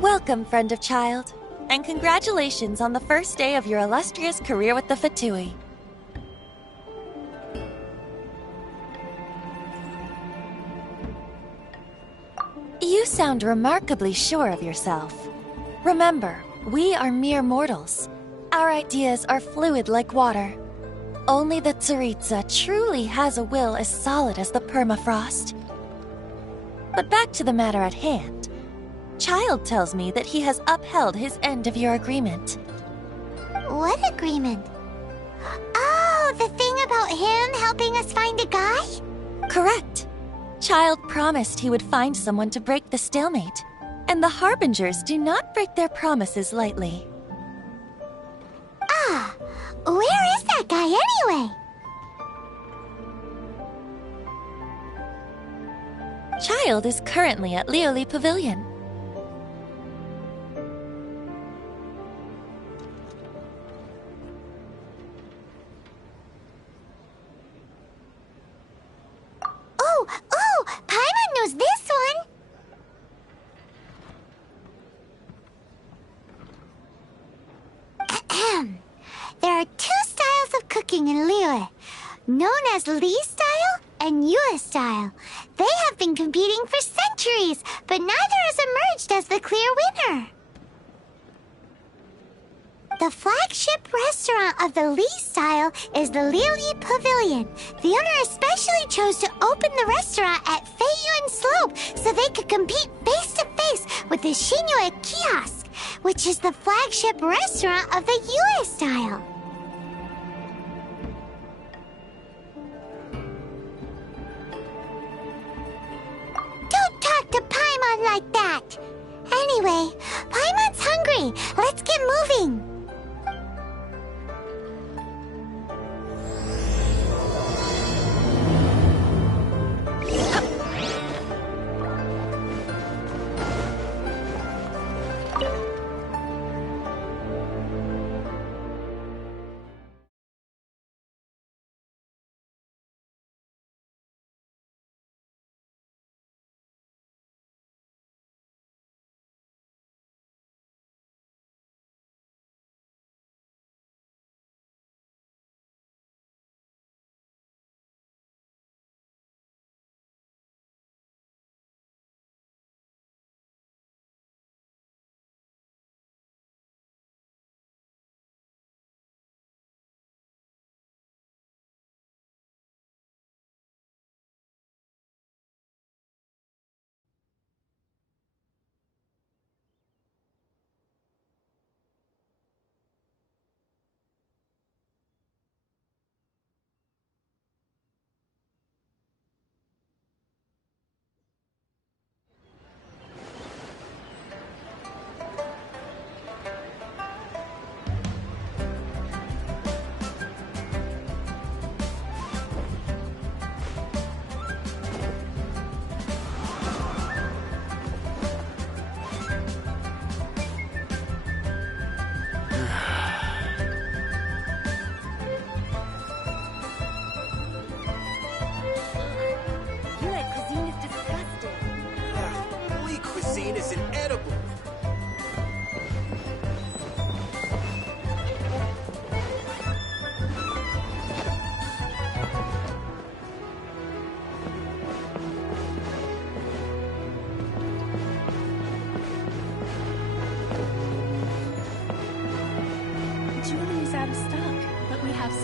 Welcome, friend of child, and congratulations on the first day of your illustrious career with the Fatui. You sound remarkably sure of yourself. Remember, we are mere mortals. Our ideas are fluid like water. Only the Tsaritsa truly has a will as solid as the permafrost. But back to the matter at hand. Child tells me that he has upheld his end of your agreement. What agreement? Oh, the thing about him helping us find a guy? Correct. Child promised he would find someone to break the stalemate, and the Harbingers do not break their promises lightly. Ah, where is that guy anyway? Child is currently at Lioli Pavilion. Oh, Paimon knows this one! Ahem. There are two styles of cooking in Liyue, known as Li style and Yue style. They have been competing for centuries, but neither has emerged as the clear winner. The flagship restaurant of the Li style is the Lioli Pavilion. The owner especially chose to open the restaurant at Feiyuan Slope so they could compete face-to-face with the Shinyue Kiosk, which is the flagship restaurant of the Yue style. Don't talk to Paimon like that! Anyway, Paimon's hungry. Let's get moving.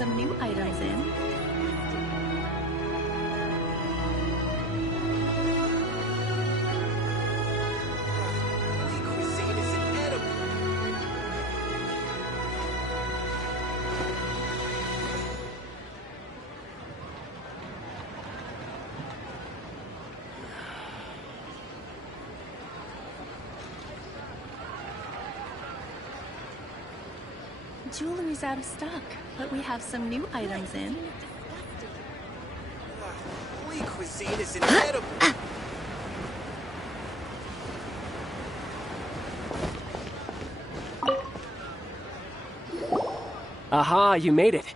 some new items in. Cuisine is inedible. Jewelry's out of stock, but we have some new items in. Holy cuisine is inedible. Aha, you made it.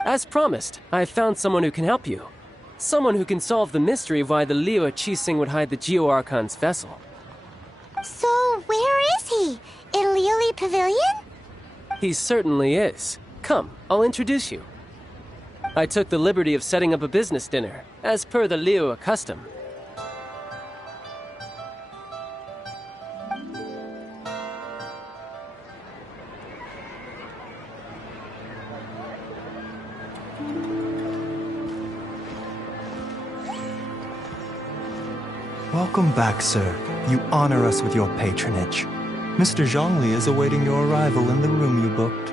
As promised, I found someone who can help you. Someone who can solve the mystery of why the Liu Qixing would hide the Geo-Archon's vessel. So, where is he? In Liuli Pavilion? He certainly is. Come, I'll introduce you. I took the liberty of setting up a business dinner, as per the Liu custom. Welcome back, sir. You honor us with your patronage. Mr. Zhongli is awaiting your arrival in the room you booked.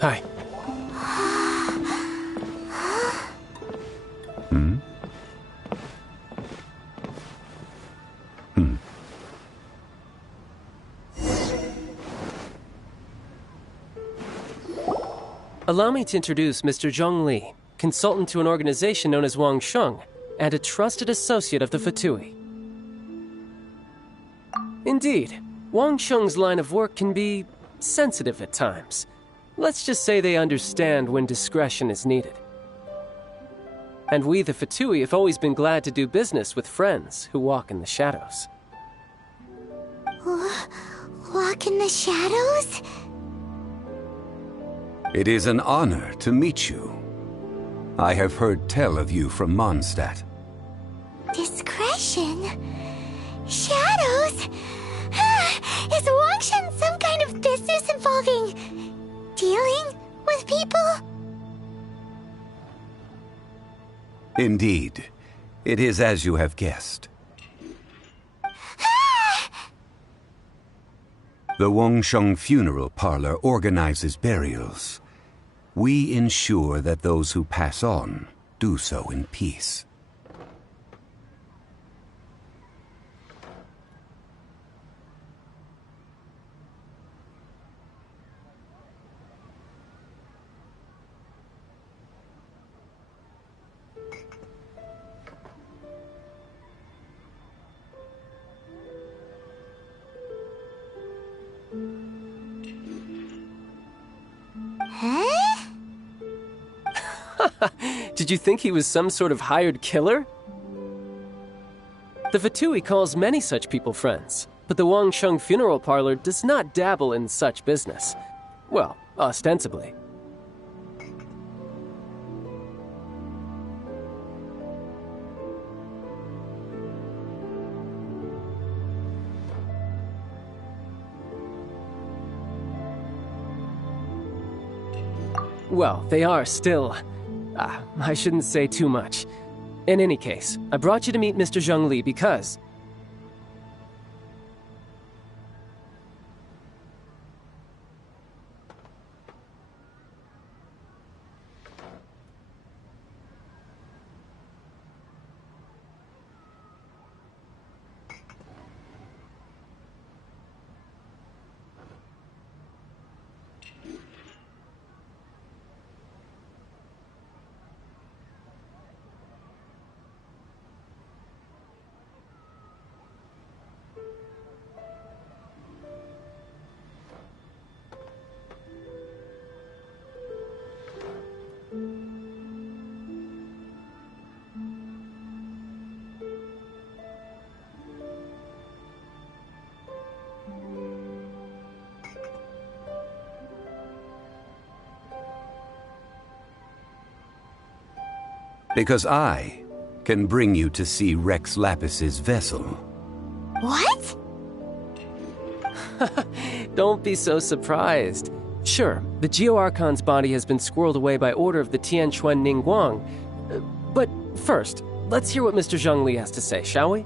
Hi. Allow me to introduce Mr. Zhong Li, consultant to an organization known as Wang Sheng, and a trusted associate of the Fatui. Indeed, Wang Sheng's line of work can be sensitive at times. Let's just say they understand when discretion is needed. And we, the Fatui, have always been glad to do business with friends who walk in the shadows. Walk in the shadows? It is an honor to meet you. I have heard tell of you from Mondstadt. Discretion? Shadows? Is Wangshan some kind of business involving dealing with people? Indeed. It is as you have guessed. The Wangsheng Funeral Parlor organizes burials. We ensure that those who pass on do so in peace. Huh? Did you think he was some sort of hired killer? The Fatui calls many such people friends, but the Wangsheng Funeral Parlor does not dabble in such business. Well, ostensibly. Well, they are still... I shouldn't say too much. In any case, I brought you to meet Mr. Zhong Li because... Because I can bring you to see Rex Lapis's vessel. What? Don't be so surprised. Sure, the Geo-Archon's body has been squirreled away by order of the Tianquan Ningguang. But first, let's hear what Mr. Zhongli has to say, shall we?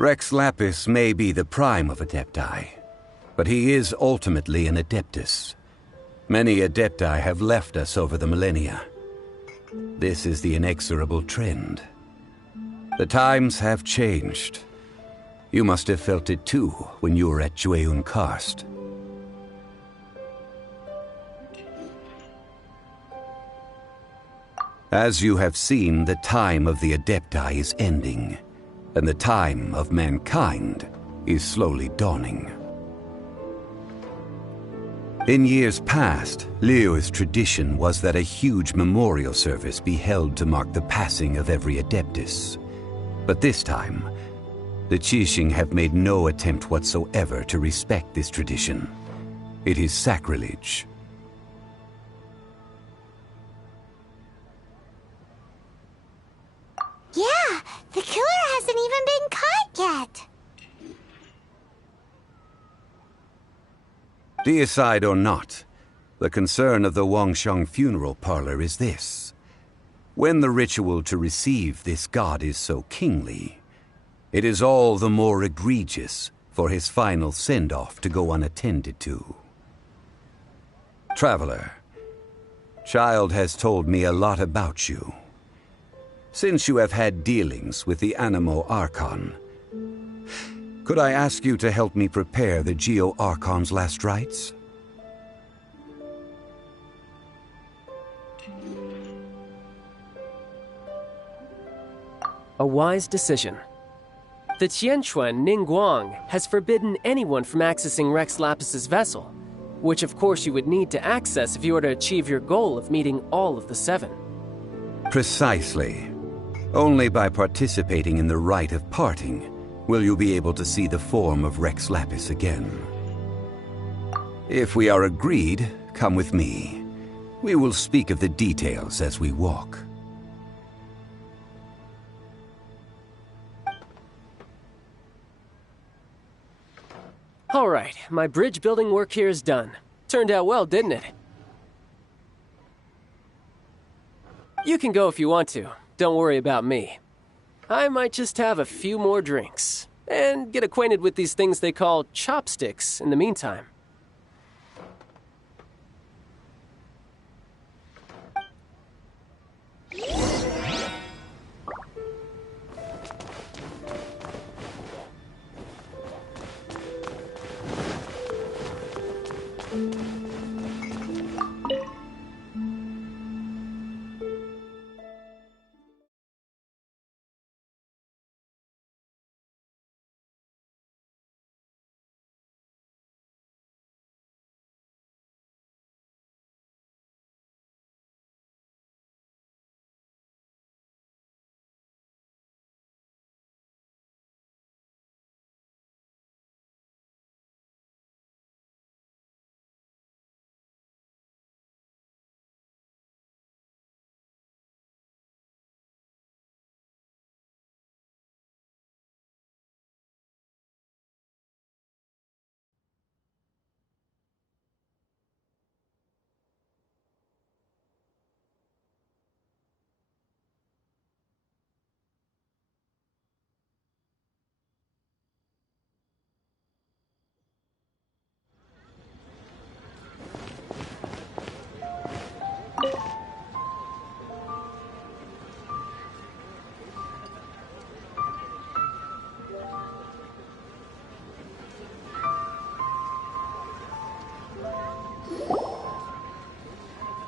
Rex Lapis may be the prime of Adepti, but he is ultimately an Adeptus. Many Adepti have left us over the millennia. This is the inexorable trend. The times have changed. You must have felt it too when you were at Jueyun Karst. As you have seen, the time of the Adepti is ending, and the time of mankind is slowly dawning. In years past, Liyue's tradition was that a huge memorial service be held to mark the passing of every Adeptus. But this time, the Qixing have made no attempt whatsoever to respect this tradition. It is sacrilege. Yeah, the killer hasn't even been caught yet. Deicide or not, the concern of the Wangsheng funeral parlor is this. When the ritual to receive this god is so kingly, it is all the more egregious for his final send-off to go unattended to. Traveler, Child has told me a lot about you. Since you have had dealings with the Animo Archon, could I ask you to help me prepare the Geo-Archon's last rites? A wise decision. The Tianquan Ningguang has forbidden anyone from accessing Rex Lapis's vessel, which of course you would need to access if you were to achieve your goal of meeting all of the seven. Precisely. Only by participating in the rite of parting will you be able to see the form of Rex Lapis again. If we are agreed, come with me. We will speak of the details as we walk. All right, my bridge building work here is done. Turned out well, didn't it? You can go if you want to. Don't worry about me. I might just have a few more drinks and get acquainted with these things they call chopsticks in the meantime.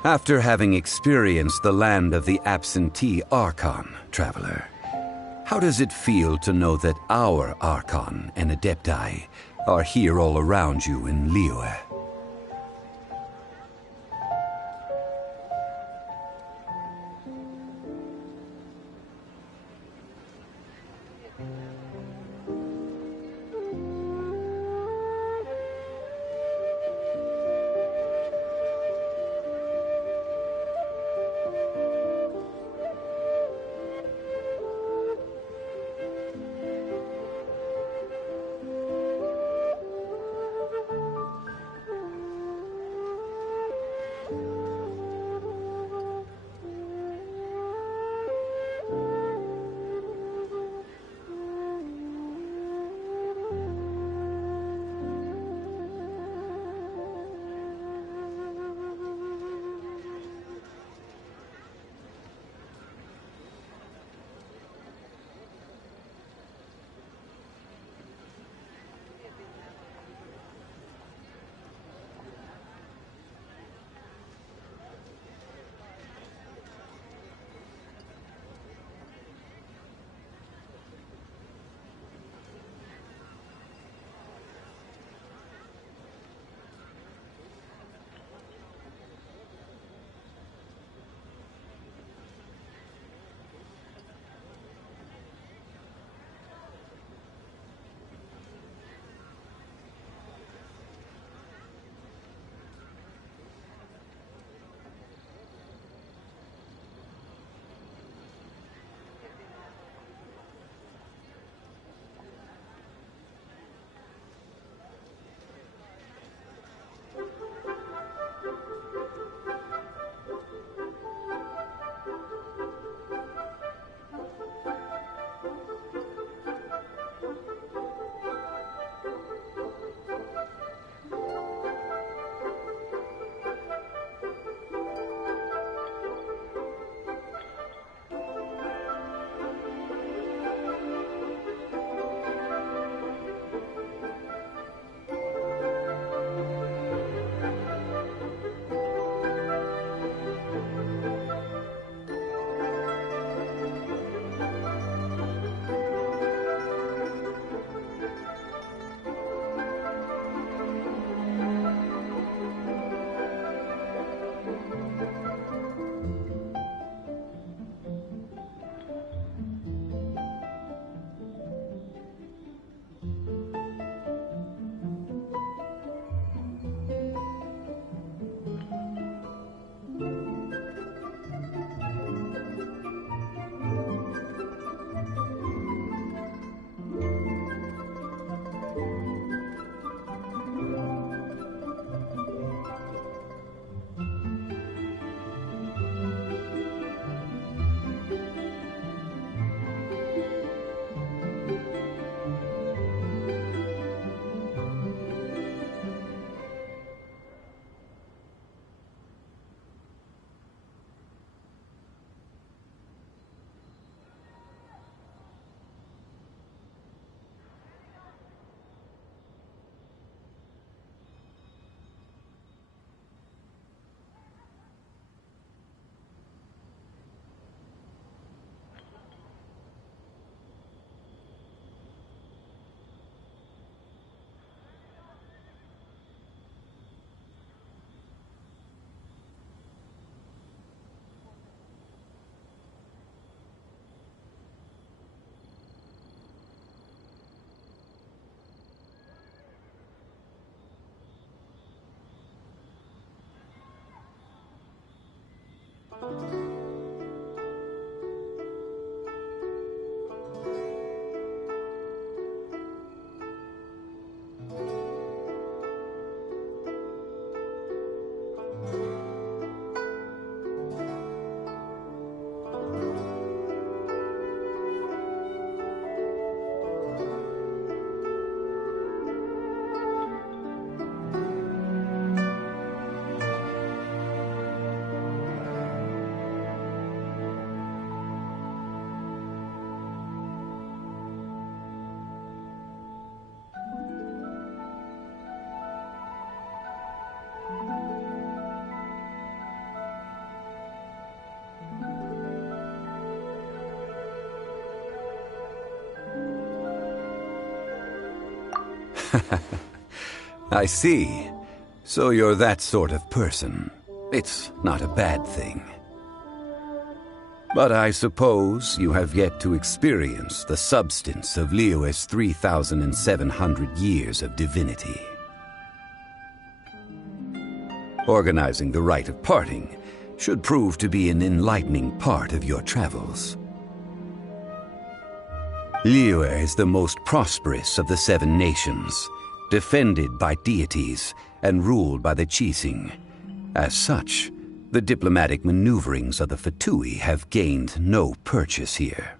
After having experienced the land of the absentee Archon, traveler, how does it feel to know that our Archon and Adepti are here all around you in Liyue? I see. So you're that sort of person. It's not a bad thing. But I suppose you have yet to experience the substance of Liyue's 3,700 years of divinity. Organizing the rite of parting should prove to be an enlightening part of your travels. Liyue is the most prosperous of the 7 nations, defended by deities and ruled by the Qixing. As such, the diplomatic maneuverings of the Fatui have gained no purchase here.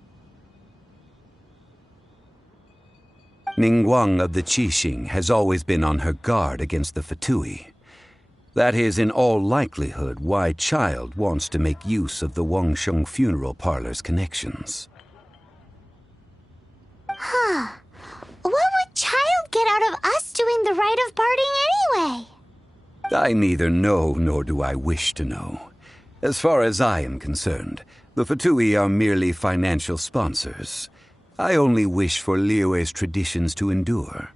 Ningguang of the Qixing has always been on her guard against the Fatui. That is in all likelihood why Child wants to make use of the Wangsheng funeral parlor's connections. Huh. What would Child get out of us doing the rite of parting anyway? I neither know nor do I wish to know. As far as I am concerned, the Fatui are merely financial sponsors. I only wish for Liyue's traditions to endure.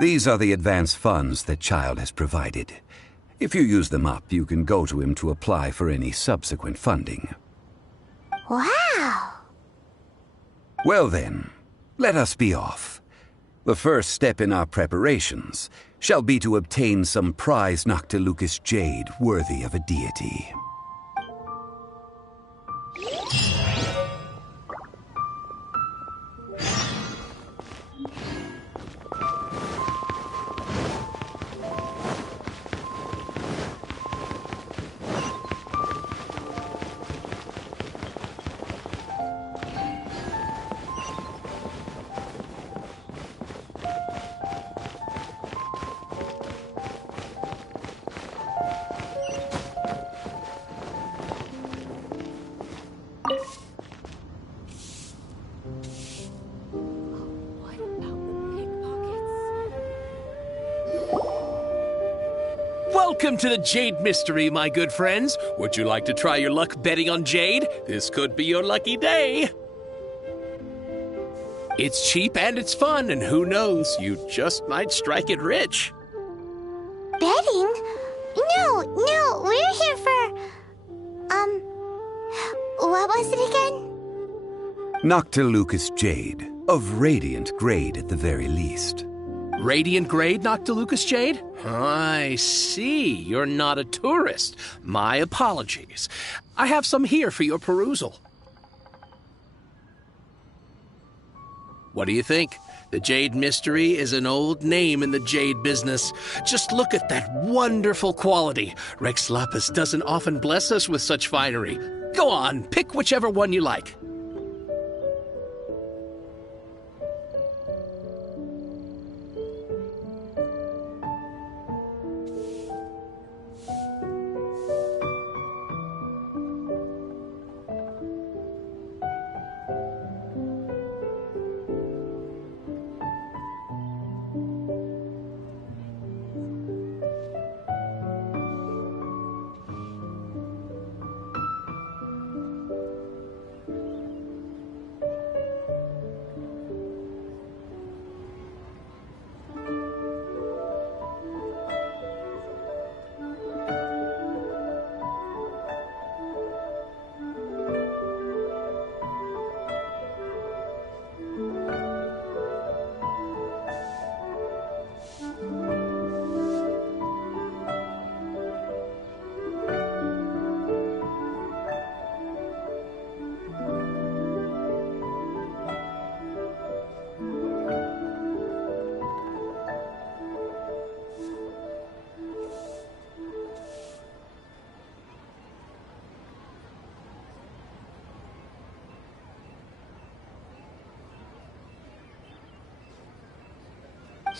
These are the advance funds that Child has provided. If you use them up, you can go to him to apply for any subsequent funding. Wow! Well then, let us be off. The first step in our preparations shall be to obtain some prize Noctilucous jade worthy of a deity. Welcome to the Jade Mystery, my good friends. Would you like to try your luck betting on Jade? This could be your lucky day. It's cheap and it's fun, and who knows, you just might strike it rich. Betting? No, we're here for... what was it again? Noctilucous jade, of radiant grade at the very least. Radiant grade, Noctilucous jade? I see. You're not a tourist. My apologies. I have some here for your perusal. What do you think? The Jade Mystery is an old name in the jade business. Just look at that wonderful quality. Rex Lapis doesn't often bless us with such finery. Go on, pick whichever one you like.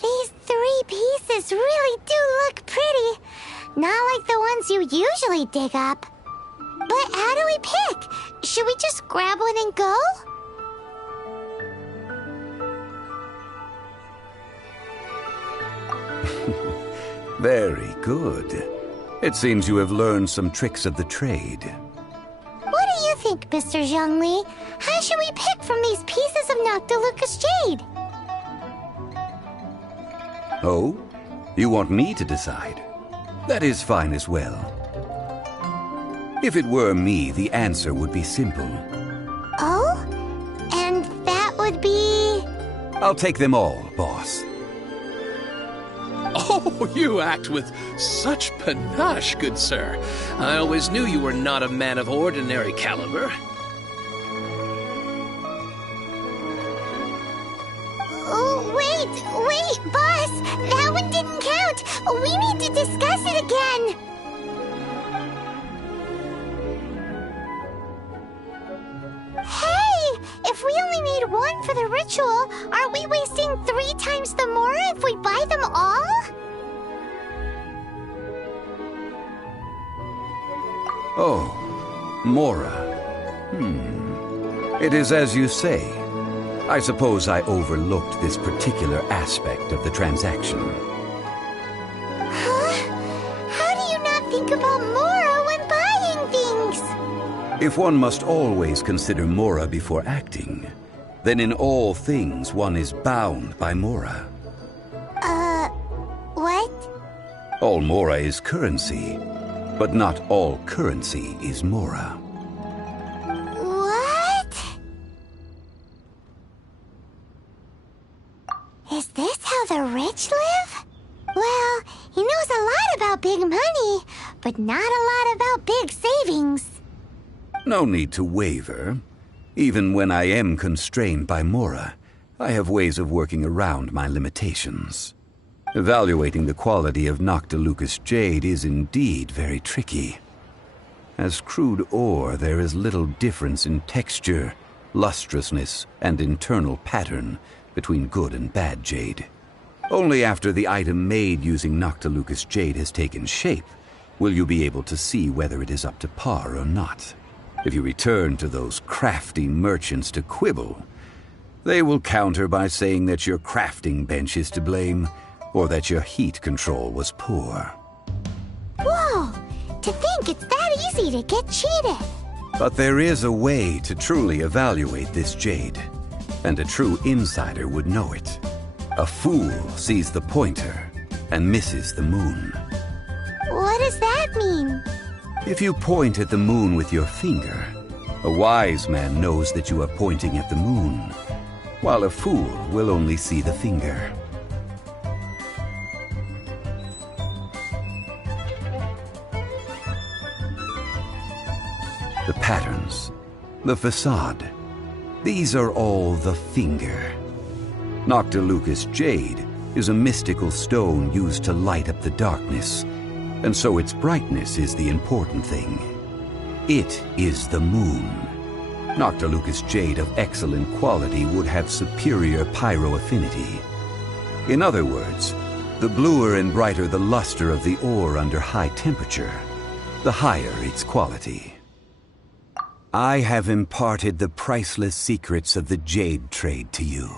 These 3 pieces really do look pretty. Not like the ones you usually dig up. But how do we pick? Should we just grab one and go? Very good. It seems you have learned some tricks of the trade. What do you think, Mr. Zhongli? How should we pick from these pieces of Noctilucous jade? Oh? You want me to decide? That is fine as well. If it were me, the answer would be simple. Oh? And that would be... I'll take them all, boss. Oh, you act with such panache, good sir. I always knew you were not a man of ordinary caliber. Oh, wait, boss! That one didn't count! We need to discuss it again! Hey! If we only need one for the ritual, aren't we wasting 3 times the Mora if we buy them all? Oh, Mora. It is as you say. I suppose I overlooked this particular aspect of the transaction. Huh? How do you not think about Mora when buying things? If one must always consider Mora before acting, then in all things one is bound by Mora. What? All Mora is currency, but not all currency is Mora. What? Is this how the rich live? Well, he knows a lot about big money, but not a lot about big savings. No need to waver. Even when I am constrained by Mora, I have ways of working around my limitations. Evaluating the quality of Noctilucous jade is indeed very tricky. As crude ore, there is little difference in texture, lustrousness, and internal pattern between good and bad jade. Only after the item made using Noctilucous jade has taken shape will you be able to see whether it is up to par or not. If you return to those crafty merchants to quibble, they will counter by saying that your crafting bench is to blame, or that your heat control was poor. Whoa! To think it's that easy to get cheated! But there is a way to truly evaluate this jade, and a true insider would know it. A fool sees the pointer and misses the moon. What does that mean? If you point at the moon with your finger, a wise man knows that you are pointing at the moon, while a fool will only see the finger. The patterns, the facade, these are all the finger. Noctilucous jade is a mystical stone used to light up the darkness, and so its brightness is the important thing. It is the moon. Noctilucous jade of excellent quality would have superior pyroaffinity. In other words, the bluer and brighter the luster of the ore under high temperature, the higher its quality. I have imparted the priceless secrets of the jade trade to you.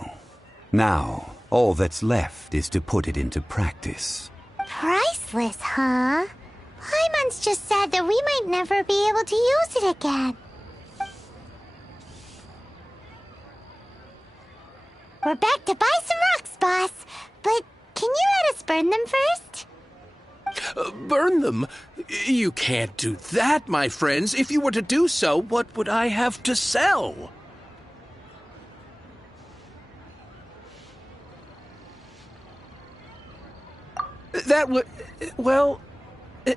Now, all that's left is to put it into practice. Priceless, huh? Paimon's just said that we might never be able to use it again. We're back to buy some rocks, boss. But can you let us burn them first? Burn them? You can't do that, my friends. If you were to do so, what would I have to sell? That would... well...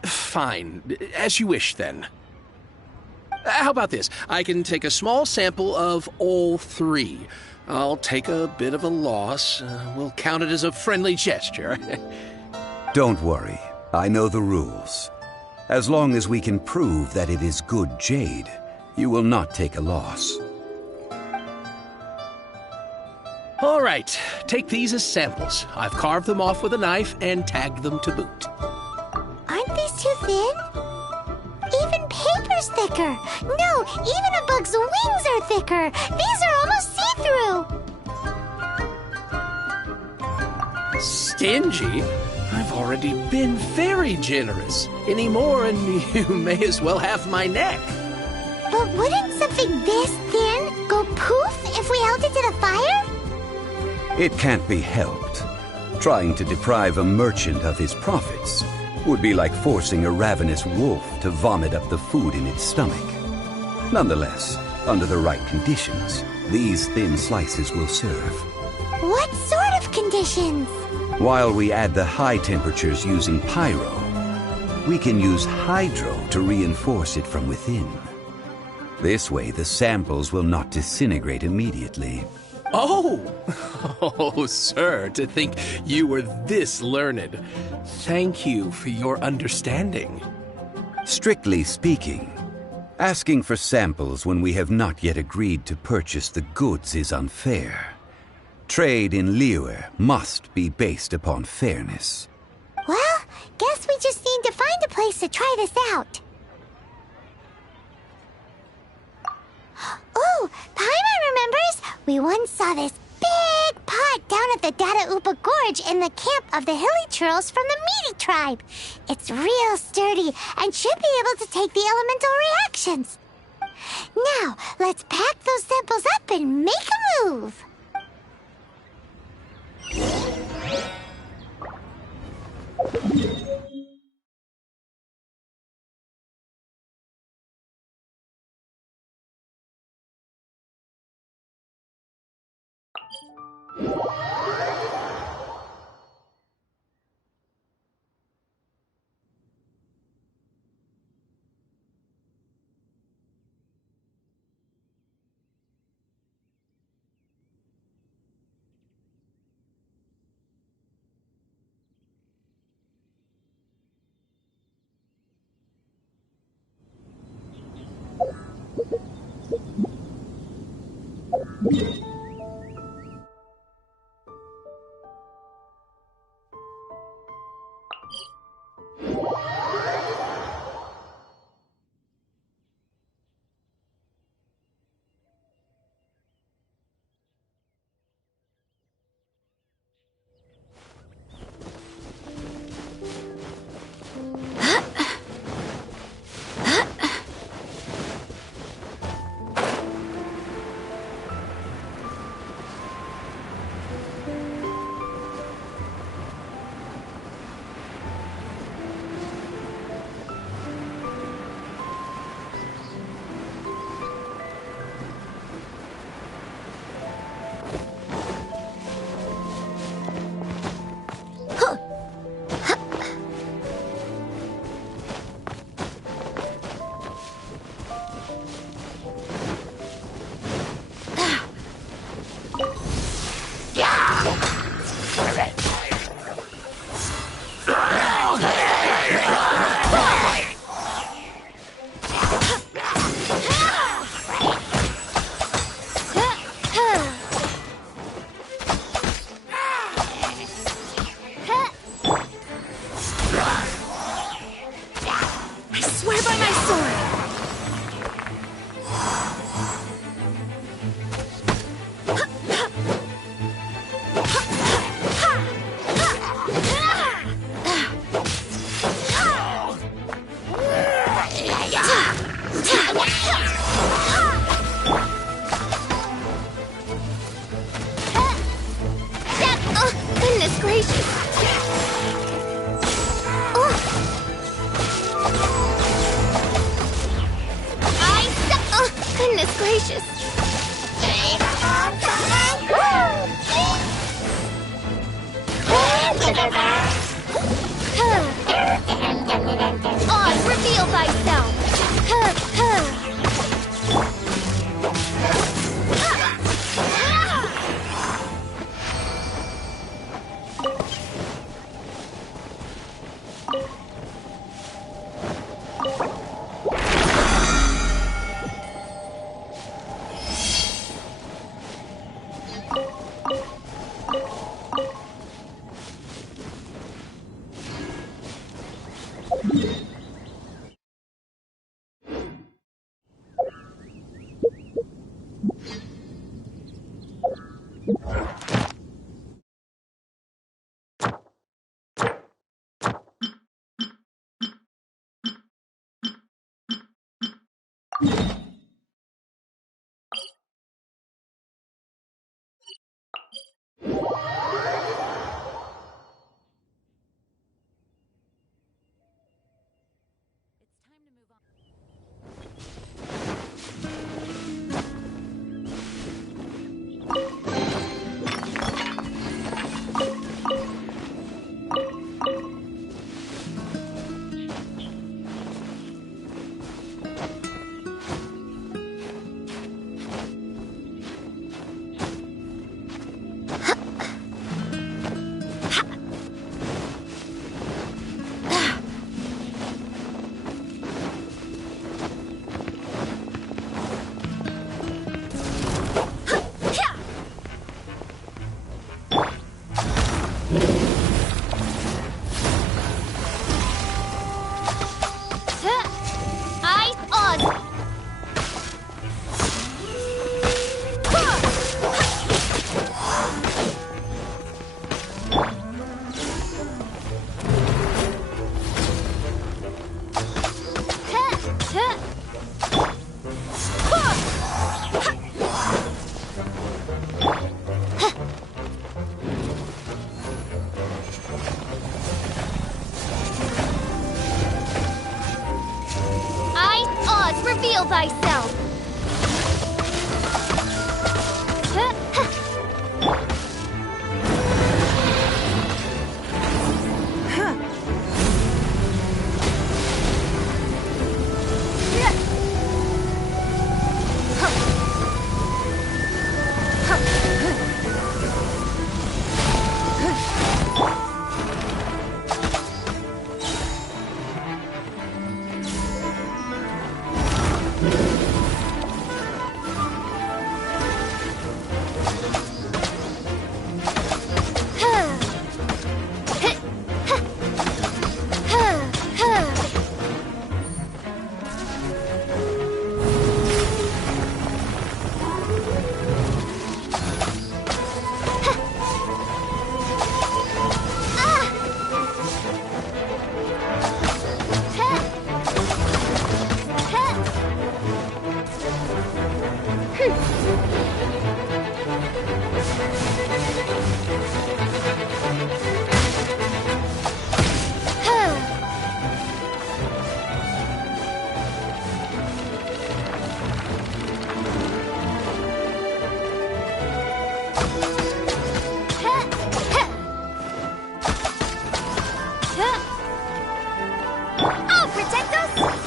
fine. As you wish, then. How about this? I can take a small sample of all 3. I'll take a bit of a loss. We'll count it as a friendly gesture. Don't worry. I know the rules. As long as we can prove that it is good jade, you will not take a loss. All right, take these as samples. I've carved them off with a knife and tagged them to boot. Aren't these too thin? Even paper's thicker. No, even a bug's wings are thicker. These are almost see-through. Stingy? I've already been very generous. Any more and you may as well have my neck. But But wouldn't something this thin go poof if we held it to the fire? It can't be helped. Trying to deprive a merchant of his profits would be like forcing a ravenous wolf to vomit up the food in its stomach. Nonetheless, under the right conditions, these thin slices will serve. What sort of conditions? While we add the high temperatures using pyro, we can use hydro to reinforce it from within. This way, the samples will not disintegrate immediately. Oh! Oh, sir, to think you were this learned. Thank you for your understanding. Strictly speaking, asking for samples when we have not yet agreed to purchase the goods is unfair. Trade in Liyue must be based upon fairness. Well, guess we just need to find a place to try this out. Ooh, Paimon remembers we once saw this big pot down at the Data Upa Gorge in the camp of the hilly churls from the Meaty tribe. It's real sturdy and should be able to take the elemental reactions. Now, let's pack those samples up and make a move. Reveal thyself! Reveal thyself! I'll protect us!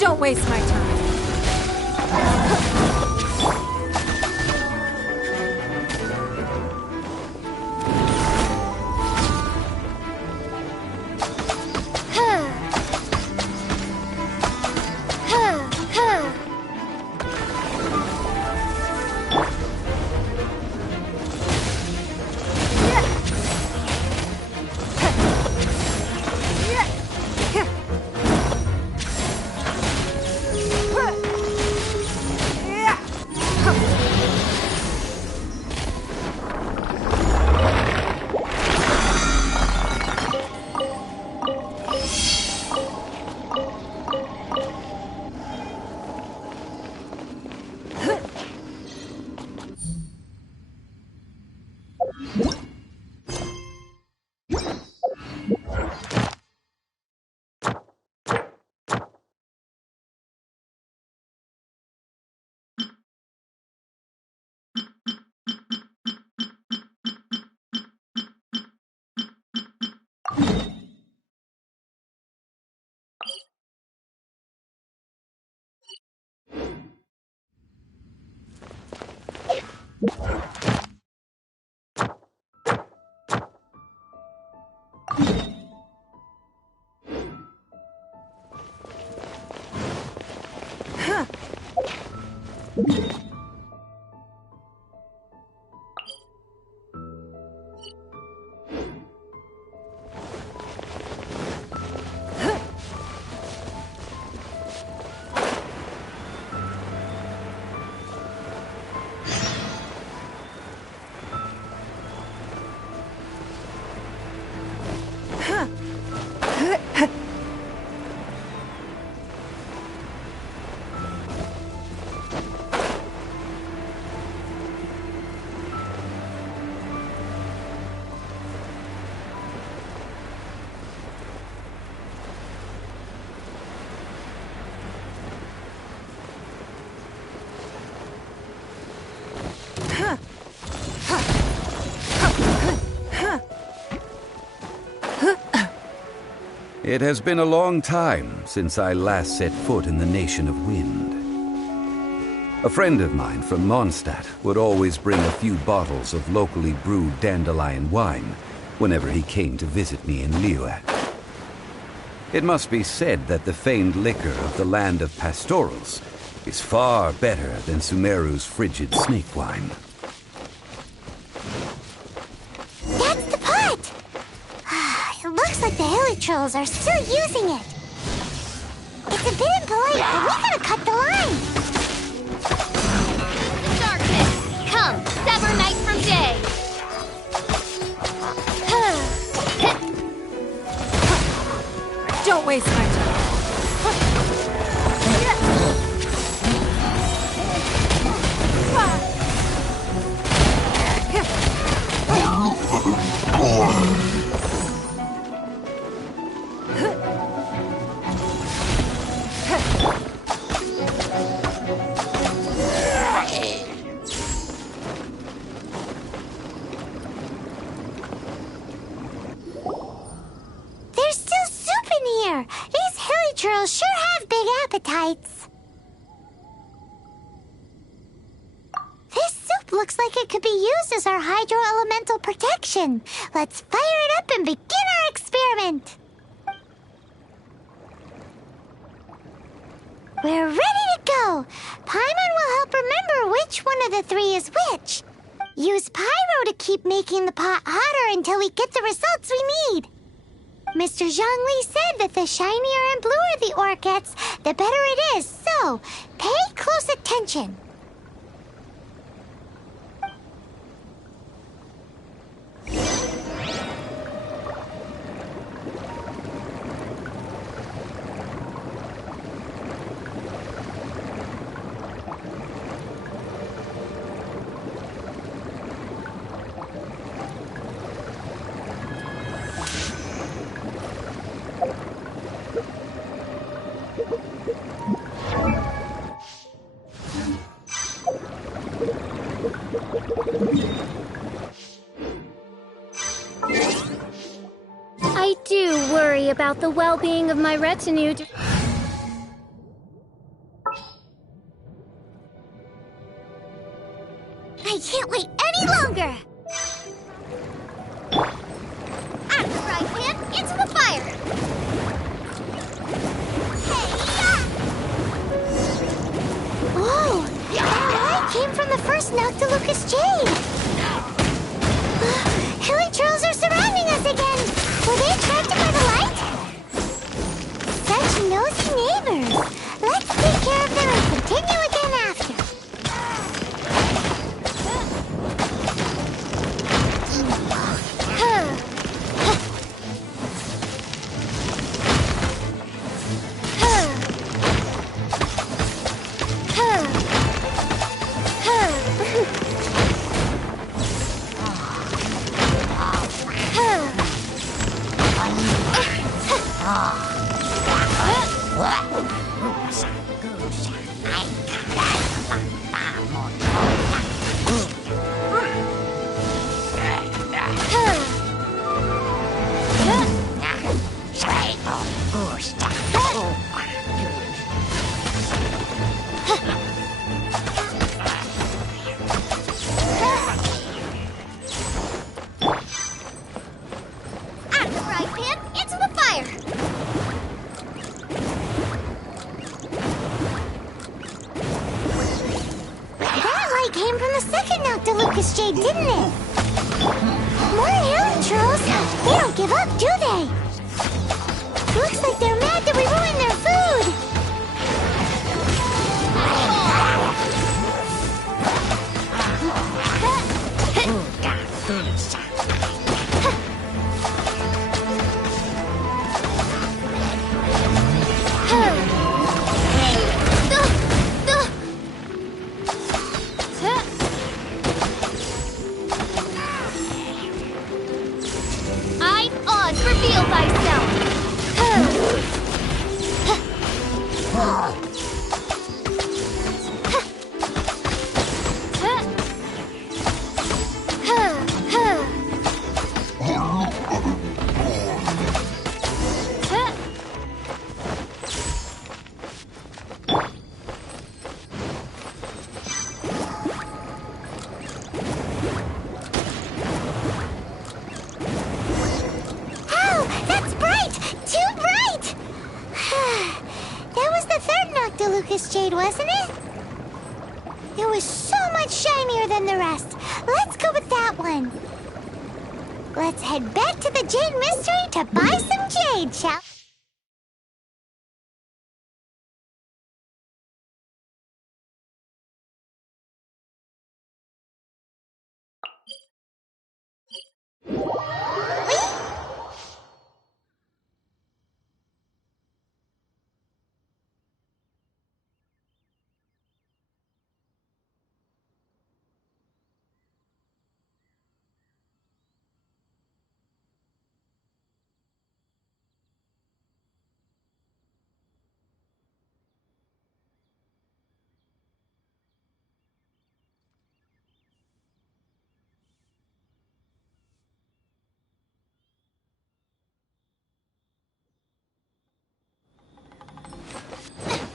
Don't waste my time. It has been a long time since I last set foot in the Nation of Wind. A friend of mine from Mondstadt would always bring a few bottles of locally brewed dandelion wine whenever he came to visit me in Liyue. It must be said that the famed liquor of the land of pastorals is far better than Sumeru's frigid snake wine. That's the pot! It looks like the hilly trolls are still using it. It's a bit impolite, but we gotta cut the line. Darkness, come, sever night from day. Don't waste my time. There's still soup in here. These hilly trolls sure have big appetites. This soup looks like it could be used as our hydro-elemental protection. Let's fire it up and begin our experiment. We're ready to go. Paimon will help remember which one of the three is which. Use pyro to keep making the pot hotter until we get the results we need. Mr. Zhongli said that the shinier and bluer the ore gets, the better it is, so pay close attention. I do worry about the well-being of my retinue. I can't wait any longer. Axe right hand into the fire. Whoa! That light came from the first Noctilucous Jade. Hilly trolls are surrounding us again. Were they attracted by the light? Such nosy neighbors. Let's take care of them and continue again after. Lucas Jade, didn't it? More hill trolls? They don't give up, do they? Looks like they're mad that we ruined their food. I'm Oz, reveal thyself! Oh, that's bright! Too bright! That was the third Nocta Lucas Jade, wasn't it? It was so much shinier than the rest. Let's go with that one. Let's head back to the Jade Mystery to buy some jade, shall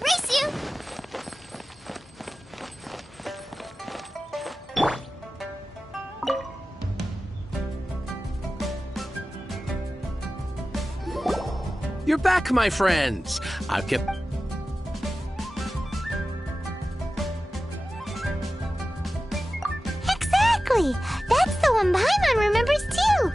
Race you! You're back, my friends. I've kept... Exactly! That's the one Paimon remembers too!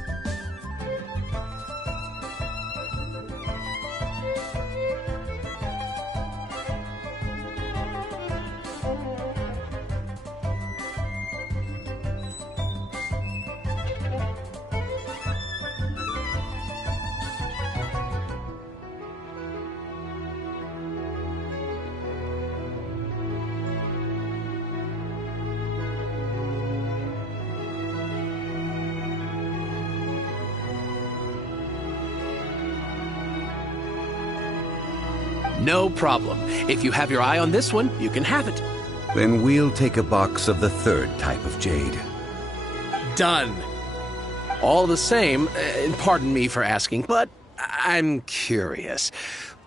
No problem. If you have your eye on this one, you can have it. Then we'll take a box of the third type of jade. Done. All the same, pardon me for asking, but I'm curious.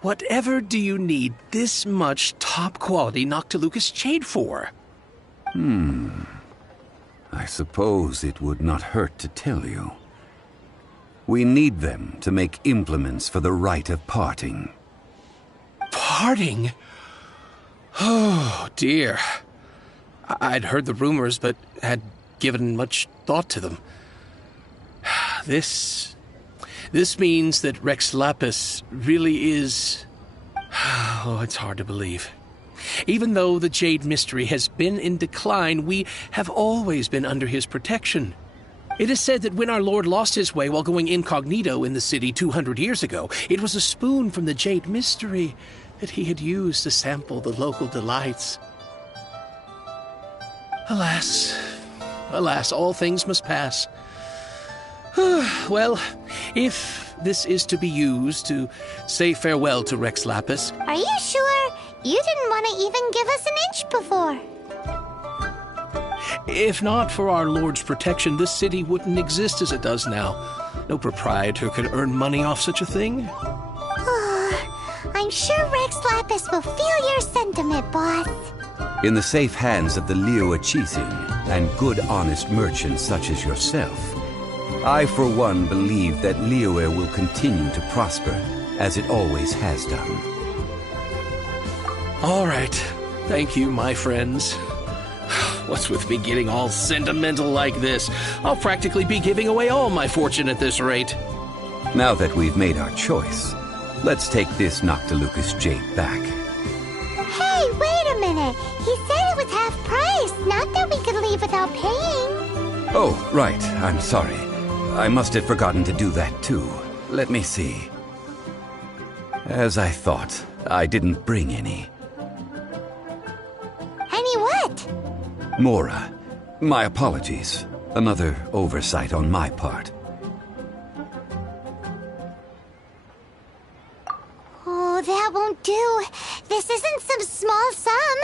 Whatever do you need this much top-quality Noctilucous jade for? I suppose it would not hurt to tell you. We need them to make implements for the rite of parting. Parting? Oh, dear. I'd heard the rumors, but had given much thought to them. This means that Rex Lapis really is... Oh, it's hard to believe. Even though the Jade Mystery has been in decline, we have always been under his protection. It is said that when our Lord lost his way while going incognito in the city 200 years ago, it was a spoon from the Jade Mystery that he had used to sample the local delights. Alas, all things must pass. Well, if this is to be used to say farewell to Rex Lapis... Are you sure? You didn't want to even give us an inch before. If not for our Lord's protection, this city wouldn't exist as it does now. No proprietor could earn money off such a thing. I'm sure Rex Lapis will feel your sentiment, boss. In the safe hands of the Liyue Qixing and good honest merchants such as yourself, I for one believe that Liyue will continue to prosper as it always has done. All right. Thank you, my friends. What's with me getting all sentimental like this? I'll practically be giving away all my fortune at this rate. Now that we've made our choice, let's take this Noctilucous jade back. Hey, wait a minute. He said it was half price, not that we could leave without paying. Oh, right. I'm sorry. I must have forgotten to do that too. Let me see. As I thought, I didn't bring any. Any what? Mora, my apologies. Another oversight on my part. Oh, that won't do. This isn't some small sum.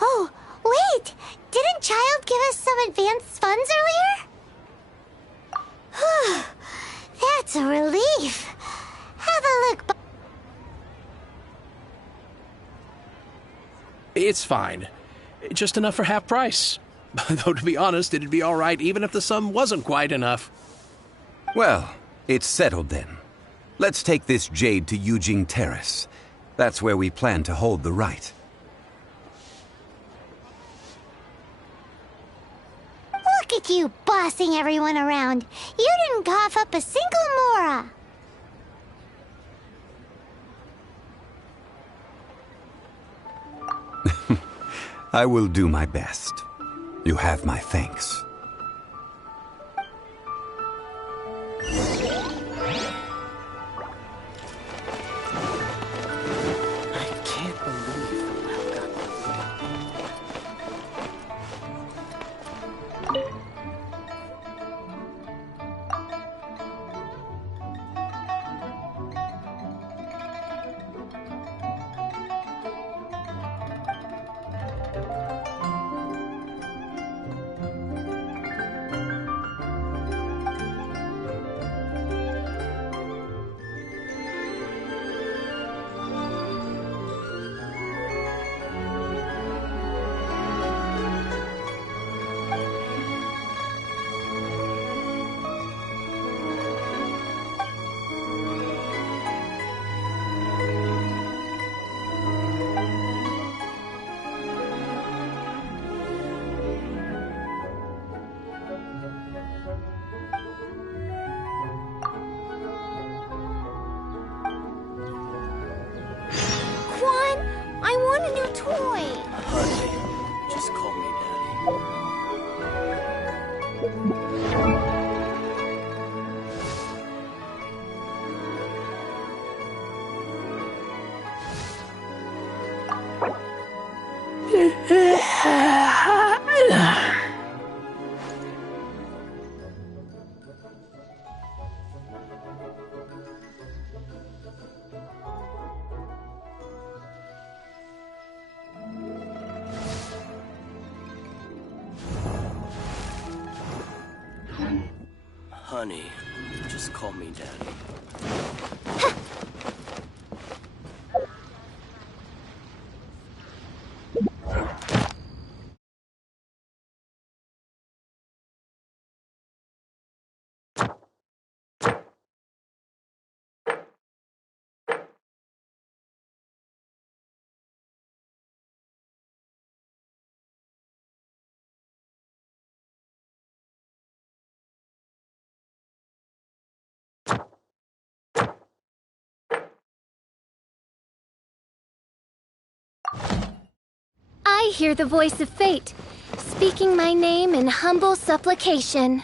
Oh, wait! Didn't Child give us some advanced funds earlier? That's a relief. Have a look. It's fine. Just enough for half price. Though, to be honest, it'd be all right even if the sum wasn't quite enough. Well, it's settled then. Let's take this jade to Yujing Terrace. That's where we plan to hold the rite. Look at you bossing everyone around. You didn't cough up a single Mora. I will do my best. You have my thanks. I want a new toy. Honey, just call me Daddy. Honey, just call me Daddy. I hear the voice of fate, speaking my name in humble supplication.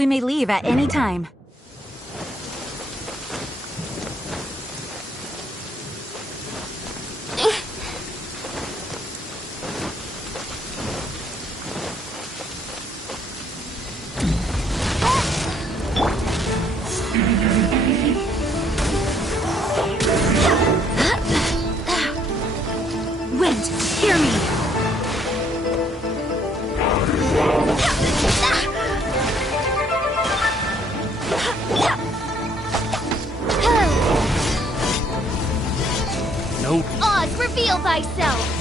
We may leave at any time. Wind, hear me! Nope. Oz, reveal thyself!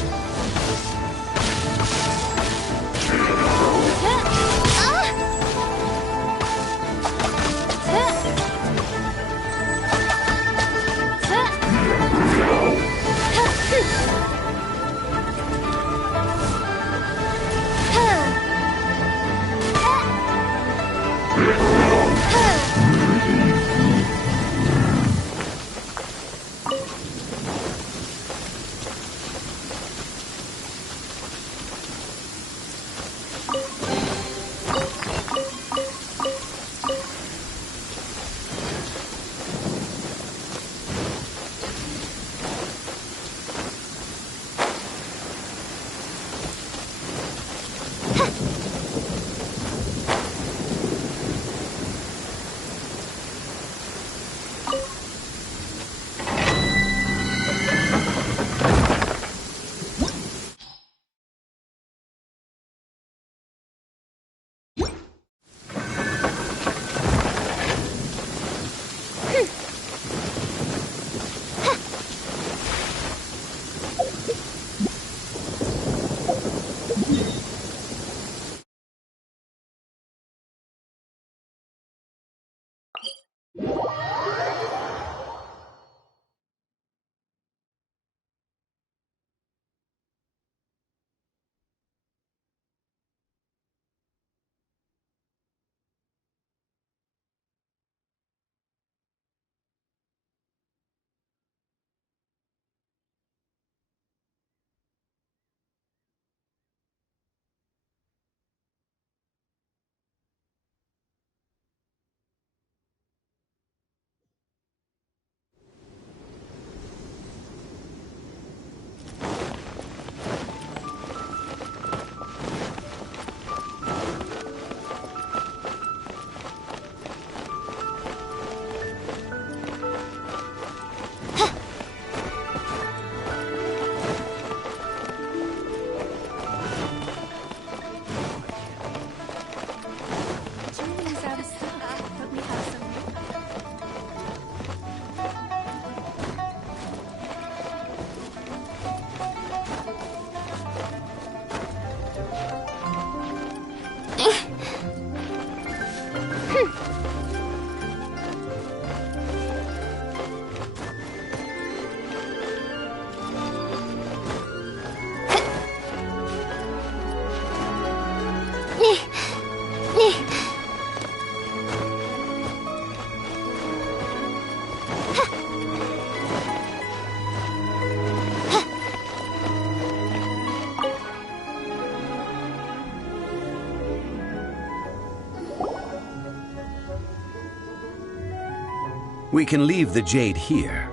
We can leave the jade here.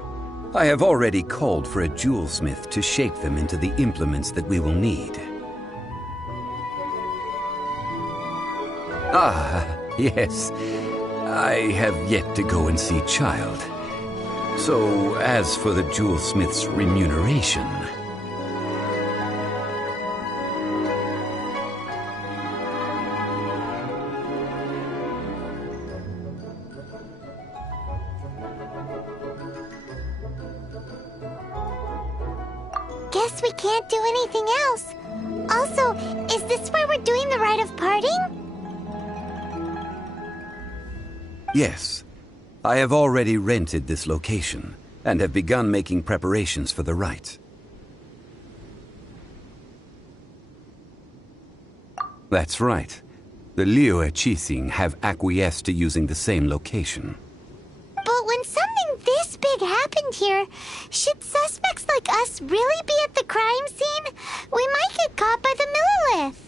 I have already called for a jewelsmith to shape them into the implements that we will need. Ah, yes. I have yet to go and see Child. So, as for the jewelsmith's remuneration... Guess we can't do anything else. Also, is this where we're doing the rite of parting? Yes. I have already rented this location, and have begun making preparations for the rite. That's right. The Liu Qixing have acquiesced to using the same location. But when something this big happened here, should suspects like us really be at the crime scene? We might get caught by the Millilith.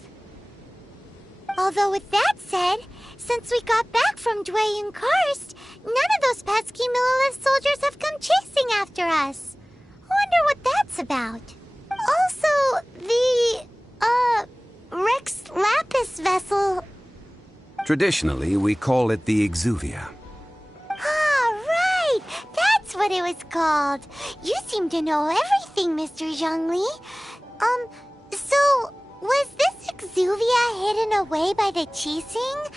Although with that said, since we got back from Dwayne Karst, none of those pesky Millilith soldiers have come chasing after us. Wonder what that's about. Also, the, Rex Lapis vessel... Traditionally, we call it the Exuvia. Ah, right! That's what it was called. You seem to know everything, Mr. Zhongli. So, was this Exuvia hidden away by the Qixing?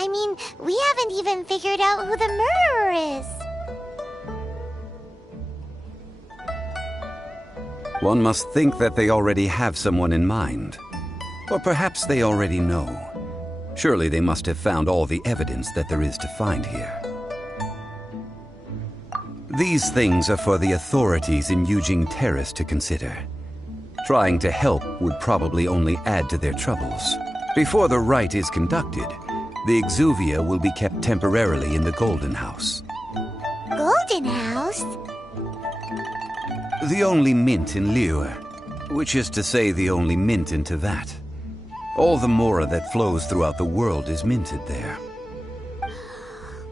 I mean, we haven't even figured out who the murderer is. One must think that they already have someone in mind. Or perhaps they already know. Surely they must have found all the evidence that there is to find here. These things are for the authorities in Yujing Terrace to consider. Trying to help would probably only add to their troubles. Before the rite is conducted, the Exuvia will be kept temporarily in the Golden House. Golden House? The only mint in Liyue, which is to say the only mint in Tevat. All the mora that flows throughout the world is minted there.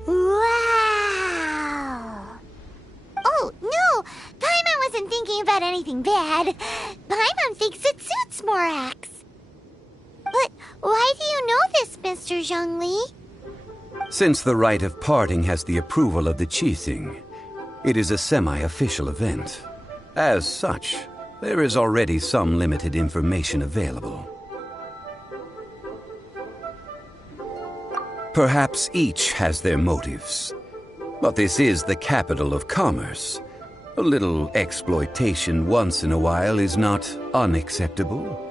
Wow! Oh, no! Paimon wasn't thinking about anything bad. Paimon thinks it suits Morax. But why do you know this, Mr. Zhongli? Since the rite of parting has the approval of the Qixing, it is a semi-official event. As such, there is already some limited information available. Perhaps each has their motives. But this is the capital of commerce. A little exploitation once in a while is not unacceptable.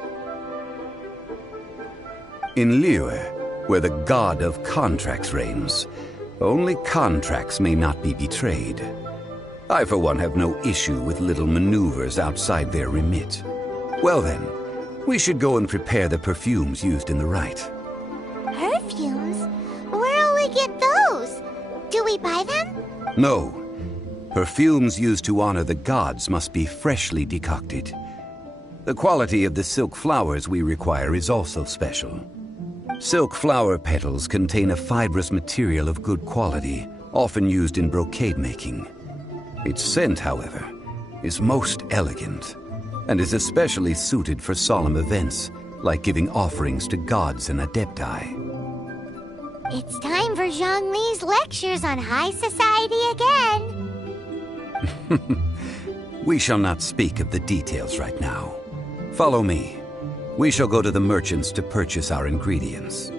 In Liyue, where the god of contracts reigns, only contracts may not be betrayed. I, for one, have no issue with little maneuvers outside their remit. Well then, we should go and prepare the perfumes used in the rite. Perfumes? Where'll we get those? Do we buy them? No. Perfumes used to honor the gods must be freshly decocted. The quality of the silk flowers we require is also special. Silk flower petals contain a fibrous material of good quality, often used in brocade making. Its scent, however, is most elegant, and is especially suited for solemn events, like giving offerings to gods and adepti. It's time for Zhongli's lectures on high society again. We shall not speak of the details right now. Follow me. We shall go to the merchants to purchase our ingredients.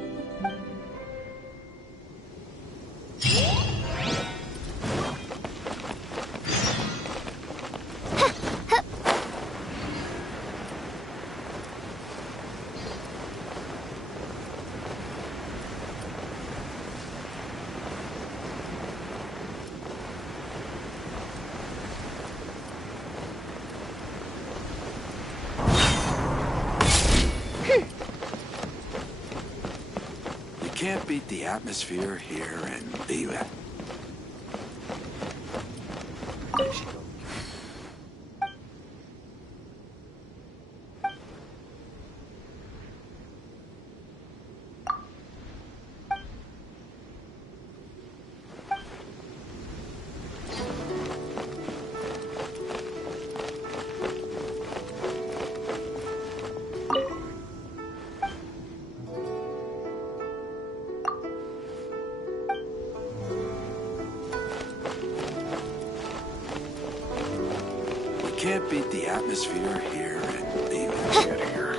Can't beat the atmosphere here in Liyue. can't beat the atmosphere here and leave it here.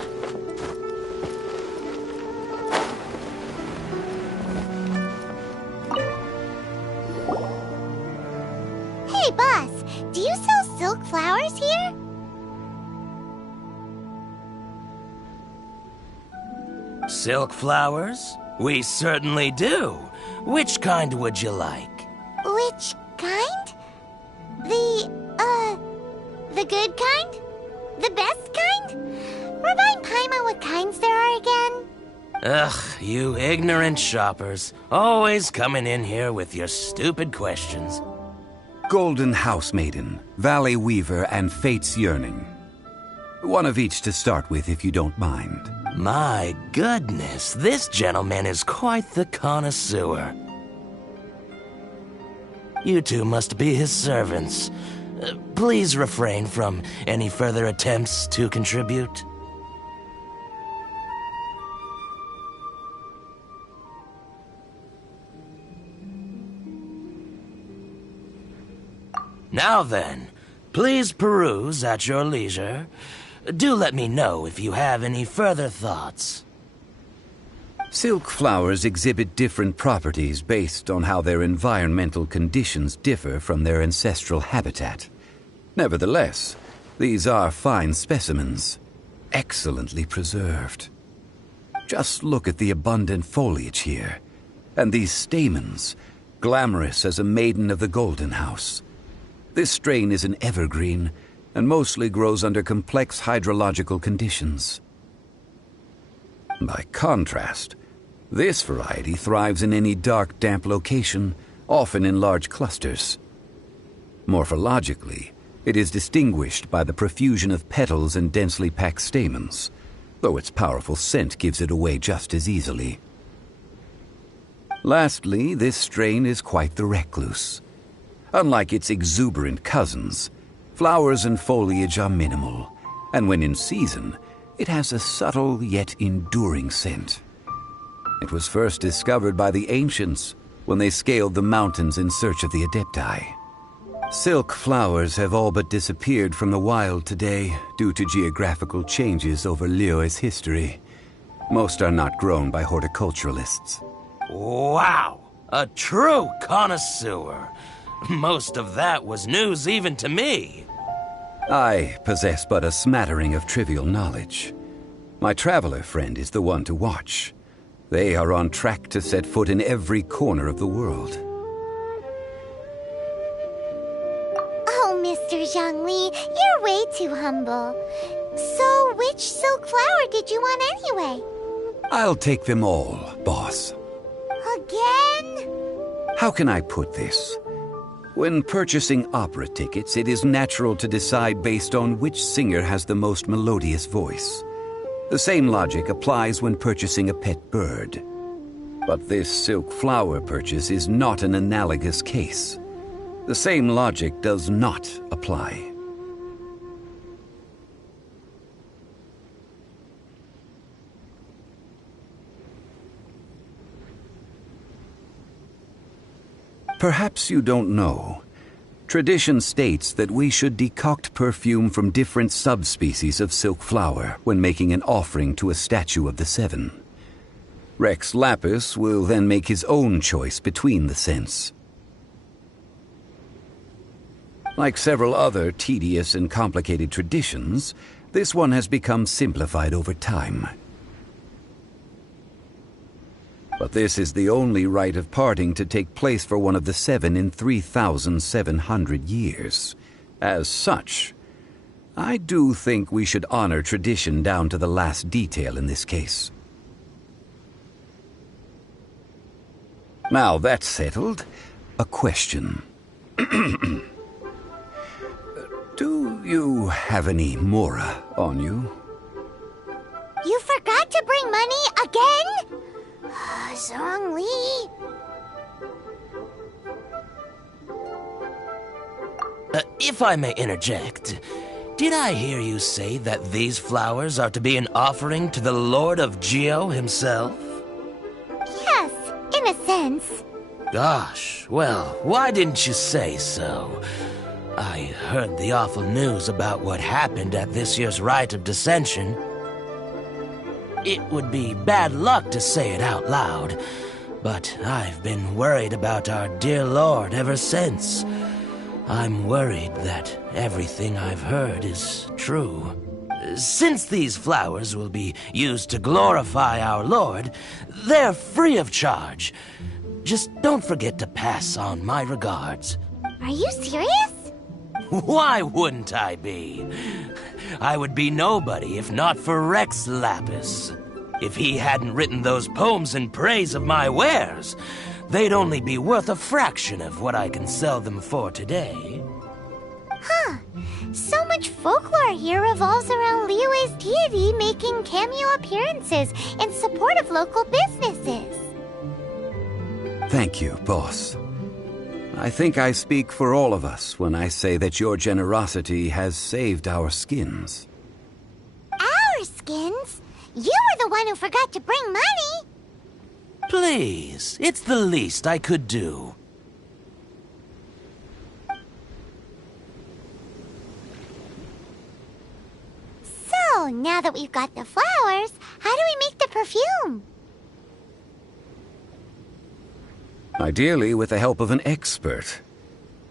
Hey, boss, do you sell silk flowers here? Silk flowers? We certainly do. Which kind would you like? Which kind? The good kind? The best kind? Remind Paimon what kinds there are again? Ugh, you ignorant shoppers. Always coming in here with your stupid questions. Golden House Maiden, Valley Weaver, and Fate's Yearning. One of each to start with, if you don't mind. My goodness, this gentleman is quite the connoisseur. You two must be his servants. Please refrain from any further attempts to contribute. Now then, please peruse at your leisure. Do let me know if you have any further thoughts. Silk flowers exhibit different properties based on how their environmental conditions differ from their ancestral habitat. Nevertheless, these are fine specimens, excellently preserved. Just look at the abundant foliage here, and these stamens, glamorous as a maiden of the Golden House. This strain is an evergreen, and mostly grows under complex hydrological conditions. By contrast, this variety thrives in any dark, damp location, often in large clusters. Morphologically, it is distinguished by the profusion of petals and densely packed stamens, though its powerful scent gives it away just as easily. Lastly, this strain is quite the recluse. Unlike its exuberant cousins, flowers and foliage are minimal, and when in season, it has a subtle yet enduring scent. It was first discovered by the ancients when they scaled the mountains in search of the Adepti. Silk flowers have all but disappeared from the wild today due to geographical changes over Liyue's history. Most are not grown by horticulturalists. Wow! A true connoisseur! Most of that was news even to me. I possess but a smattering of trivial knowledge. My traveler friend is the one to watch. They are on track to set foot in every corner of the world. Oh, Mr. Zhongli, you're way too humble. So, which silk flower did you want anyway? I'll take them all, boss. Again? How can I put this? When purchasing opera tickets, it is natural to decide based on which singer has the most melodious voice. The same logic applies when purchasing a pet bird. But this silk flower purchase is not an analogous case. The same logic does not apply. Perhaps you don't know. Tradition states that we should decoct perfume from different subspecies of silk flower when making an offering to a statue of the Seven. Rex Lapis will then make his own choice between the scents. Like several other tedious and complicated traditions, this one has become simplified over time. But this is the only rite of parting to take place for one of the Seven in 3,700 years. As such, I do think we should honor tradition down to the last detail in this case. Now that's settled, a question. Do you have any mora on you? You forgot to bring money again? Zhongli. If I may interject, did I hear you say that these flowers are to be an offering to the Lord of Geo himself? Yes, in a sense. Gosh, well, why didn't you say so? I heard the awful news about what happened at this year's Rite of Dissension. It would be bad luck to say it out loud, but I've been worried about our dear Lord ever since. I'm worried that everything I've heard is true. Since these flowers will be used to glorify our Lord, they're free of charge. Just don't forget to pass on my regards. Are you serious? Why wouldn't I be? I would be nobody if not for Rex Lapis. If he hadn't written those poems in praise of my wares, they'd only be worth a fraction of what I can sell them for today. Huh. So much folklore here revolves around Liyue's deity making cameo appearances in support of local businesses. Thank you, boss. I think I speak for all of us when I say that your generosity has saved our skins. Our skins? You were the one who forgot to bring money! Please, it's the least I could do. So, now that we've got the flowers, how do we make the perfume? Ideally with the help of an expert.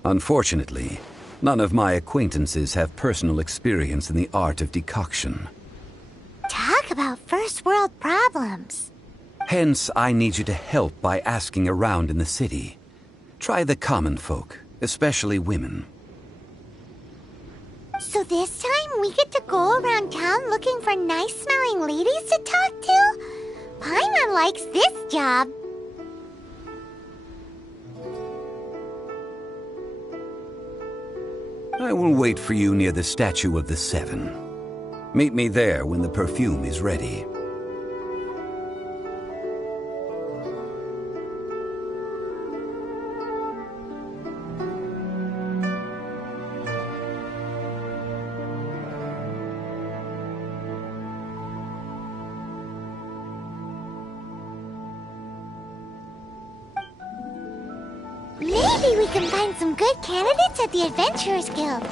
Unfortunately, none of my acquaintances have personal experience in the art of decoction. Talk about first world problems. Hence, I need you to help by asking around in the city. Try the common folk, especially women. So this time we get to go around town looking for nice-smelling ladies to talk to? Paimon likes this job. I will wait for you near the Statue of the Seven. Meet me there when the perfume is ready. Maybe we can find some good candidates at the Adventurers Guild.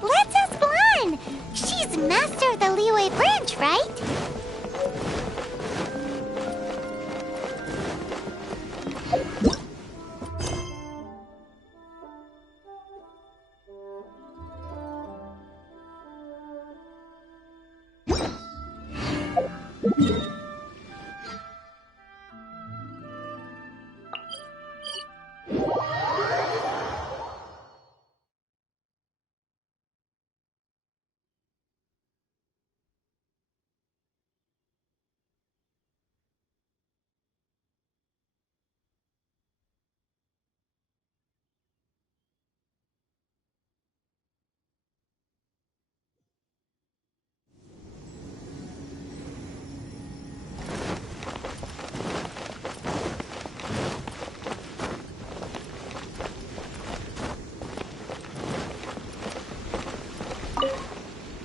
Let's ask Lan! She's master of the Liyue branch, right?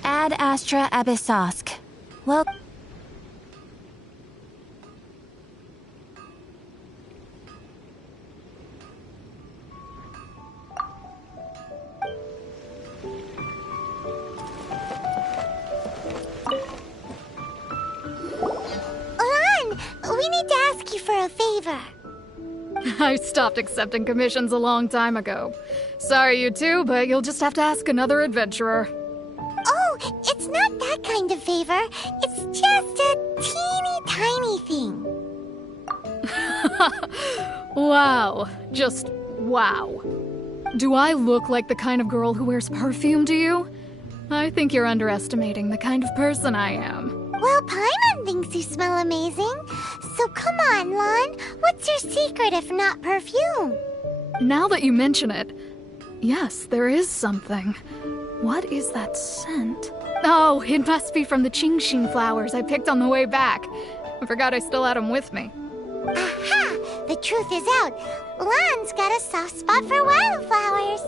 Ad Astra Abyssosk. Well... Lan, we need to ask you for a favor. I stopped accepting commissions a long time ago. Sorry, you two, but you'll just have to ask another adventurer. Oh, it's not that kind of favor. It's just a teeny tiny thing. Wow. Just wow. Do I look like the kind of girl who wears perfume to you? I think you're underestimating the kind of person I am. Well, Paimon thinks you smell amazing. So come on, Lan. What's your secret if not perfume? Now that you mention it, yes, there is something. What is that scent? Oh, it must be from the Qingxin flowers I picked on the way back. I forgot I still had them with me. Aha! The truth is out. Lan's got a soft spot for wildflowers.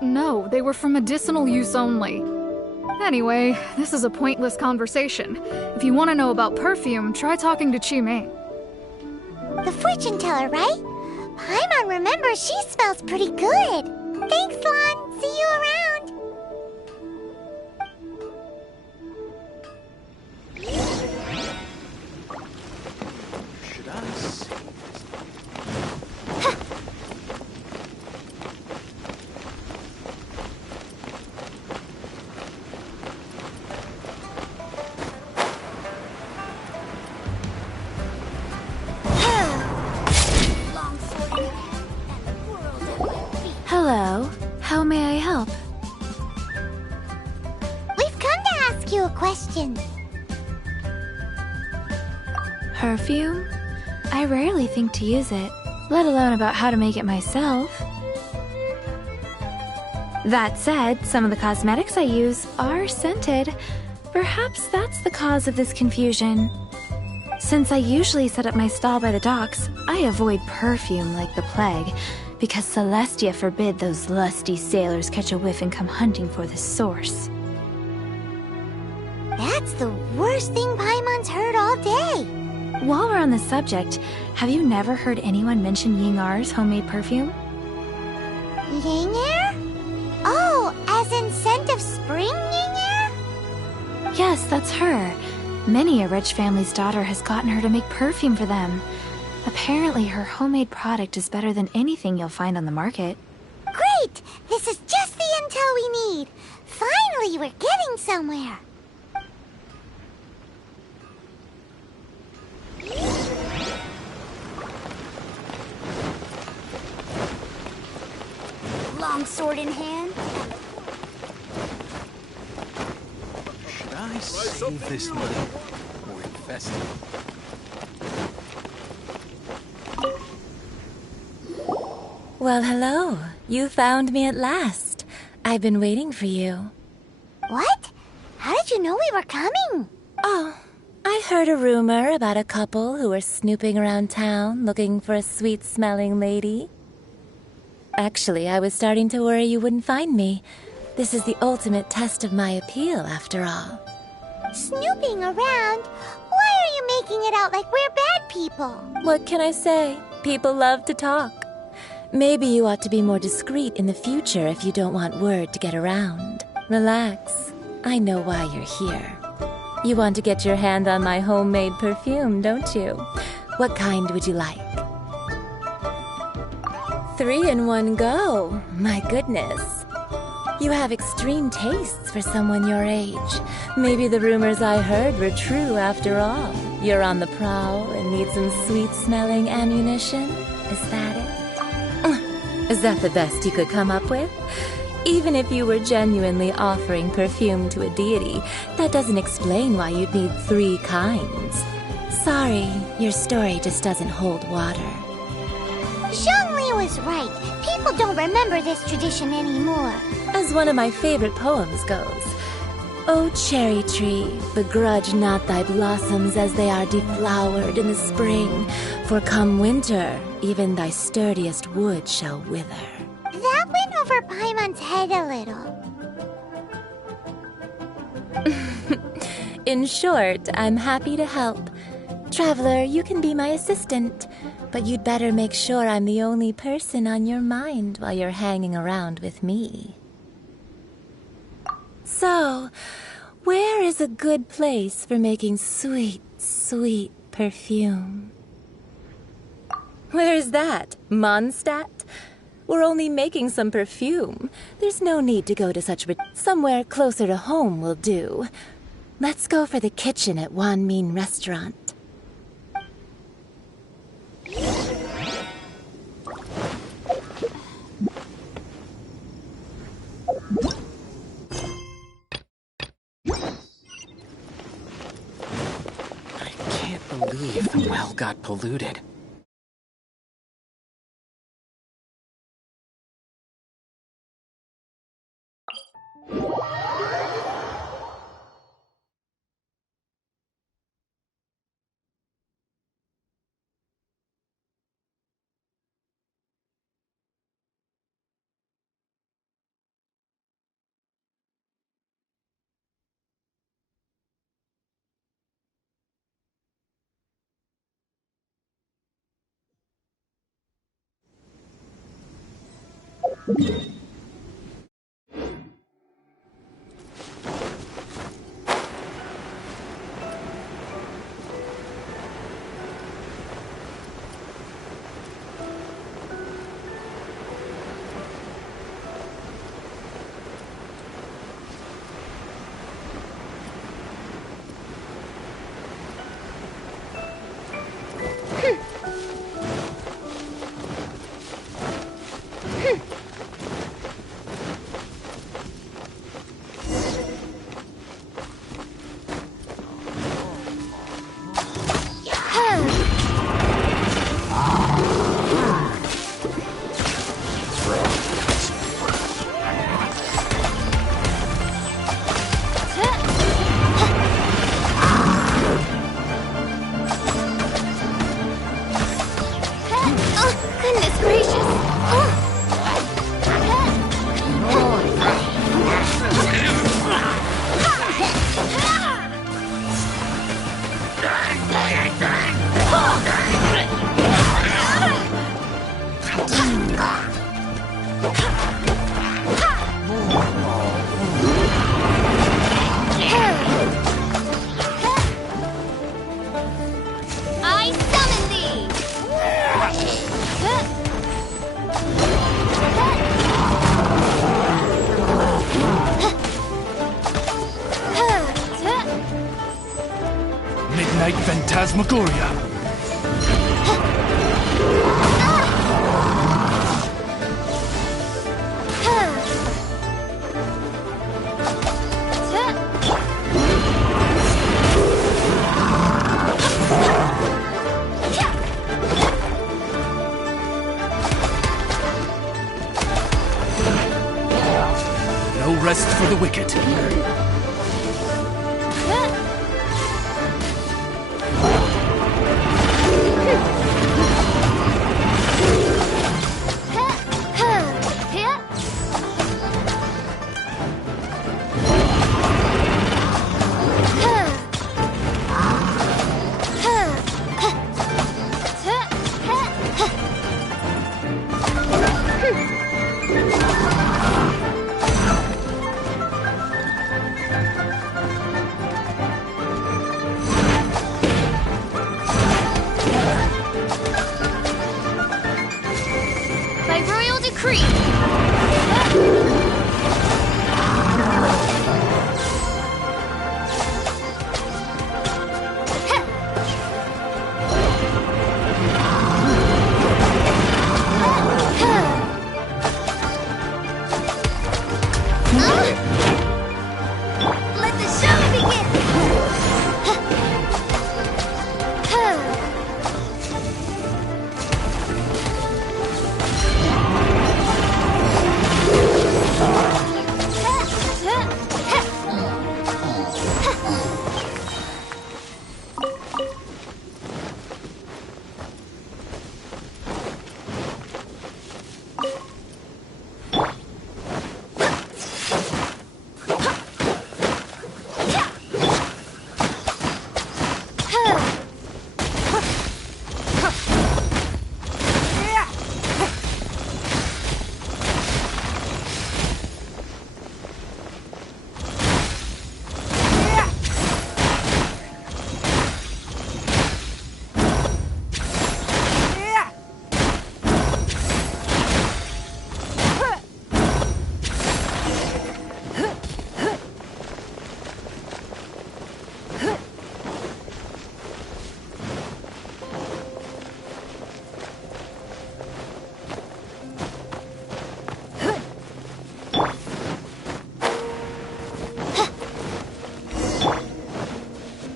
No, they were for medicinal use only. Anyway, this is a pointless conversation. If you want to know about perfume, try talking to Qimei. The fortune teller, right? Paimon remembers she smells pretty good. Thanks, Lon. See you around. Should I see? Hello. How may I help? We've come to ask you a question. Perfume? I rarely think to use it, let alone about how to make it myself. That said, some of the cosmetics I use are scented. Perhaps that's the cause of this confusion. Since I usually set up my stall by the docks, I avoid perfume like the plague, because Celestia forbid those lusty sailors catch a whiff and come hunting for the source. That's the worst thing Paimon's heard all day. While we're on the subject, have you never heard anyone mention Ying-Ar's homemade perfume? Ying-Er? Oh, as in scent of spring Ying-Er? Yes, that's her. Many a rich family's daughter has gotten her to make perfume for them. Apparently, her homemade product is better than anything you'll find on the market. Great! This is just the intel we need. Finally, we're getting somewhere. Long sword in hand. Should I save this money or invest it? Well, hello. You found me at last. I've been waiting for you. What? How did you know we were coming? Oh, I heard a rumor about a couple who were snooping around town looking for a sweet-smelling lady. Actually, I was starting to worry you wouldn't find me. This is the ultimate test of my appeal, after all. Snooping around? Why are you making it out like we're bad people? What can I say? People love to talk. Maybe you ought to be more discreet in the future if you don't want word to get around. Relax. I know why you're here. You want to get your hand on my homemade perfume, don't you? What kind would you like? 3 in one go. My goodness. You have extreme tastes for someone your age. Maybe the rumors I heard were true after all. You're on the prowl and need some sweet-smelling ammunition? Is that it? Is that the best you could come up with? Even if you were genuinely offering perfume to a deity, that doesn't explain why you'd need 3 kinds. Sorry, your story just doesn't hold water. Zhongli was right. People don't remember this tradition anymore. As one of my favorite poems goes, O cherry tree, begrudge not thy blossoms as they are deflowered in the spring, for come winter, even thy sturdiest wood shall wither. That went over Paimon's head a little. In short, I'm happy to help. Traveler, you can be my assistant, but you'd better make sure I'm the only person on your mind while you're hanging around with me. So, where is a good place for making sweet, sweet perfume? Where's that? Mondstadt? We're only making some perfume. There's no need to go to such somewhere closer to home will do. Let's go for the kitchen at Wan Min Restaurant. I can't believe the well got polluted. Goodness gracious! I summon thee! Midnight Phantasmagoria. No rest for the wicked. By royal decree! Let the show begin!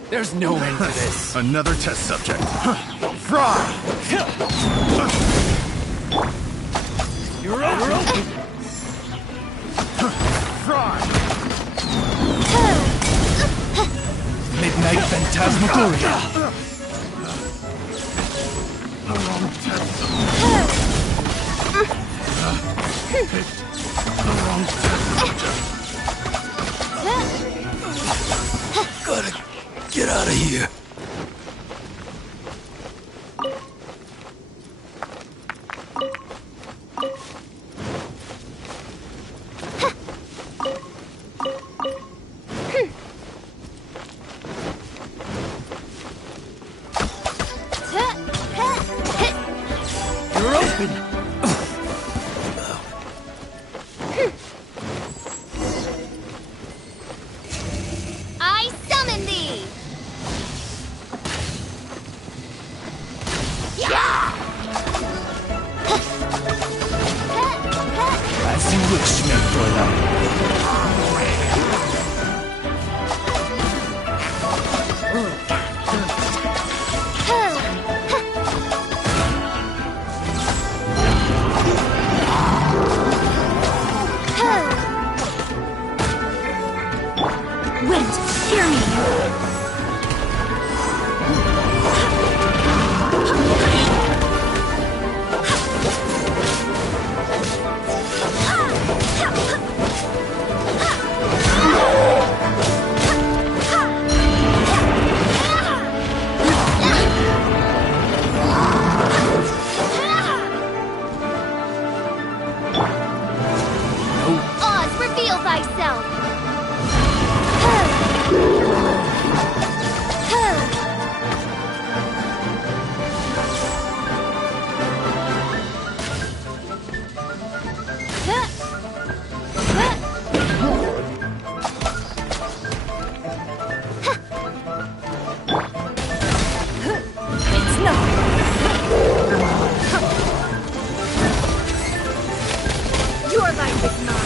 There's no end to this. Another test subject. Fry! You're over. Fry! Midnight Phantasmagoria. The wrong test subject. The wrong test subject. Gotta get out of here. You're open! I summon thee! As you wish, Mentor. Wind, hear me! Oz, reveal thyself! It's nothing! Your life is mine!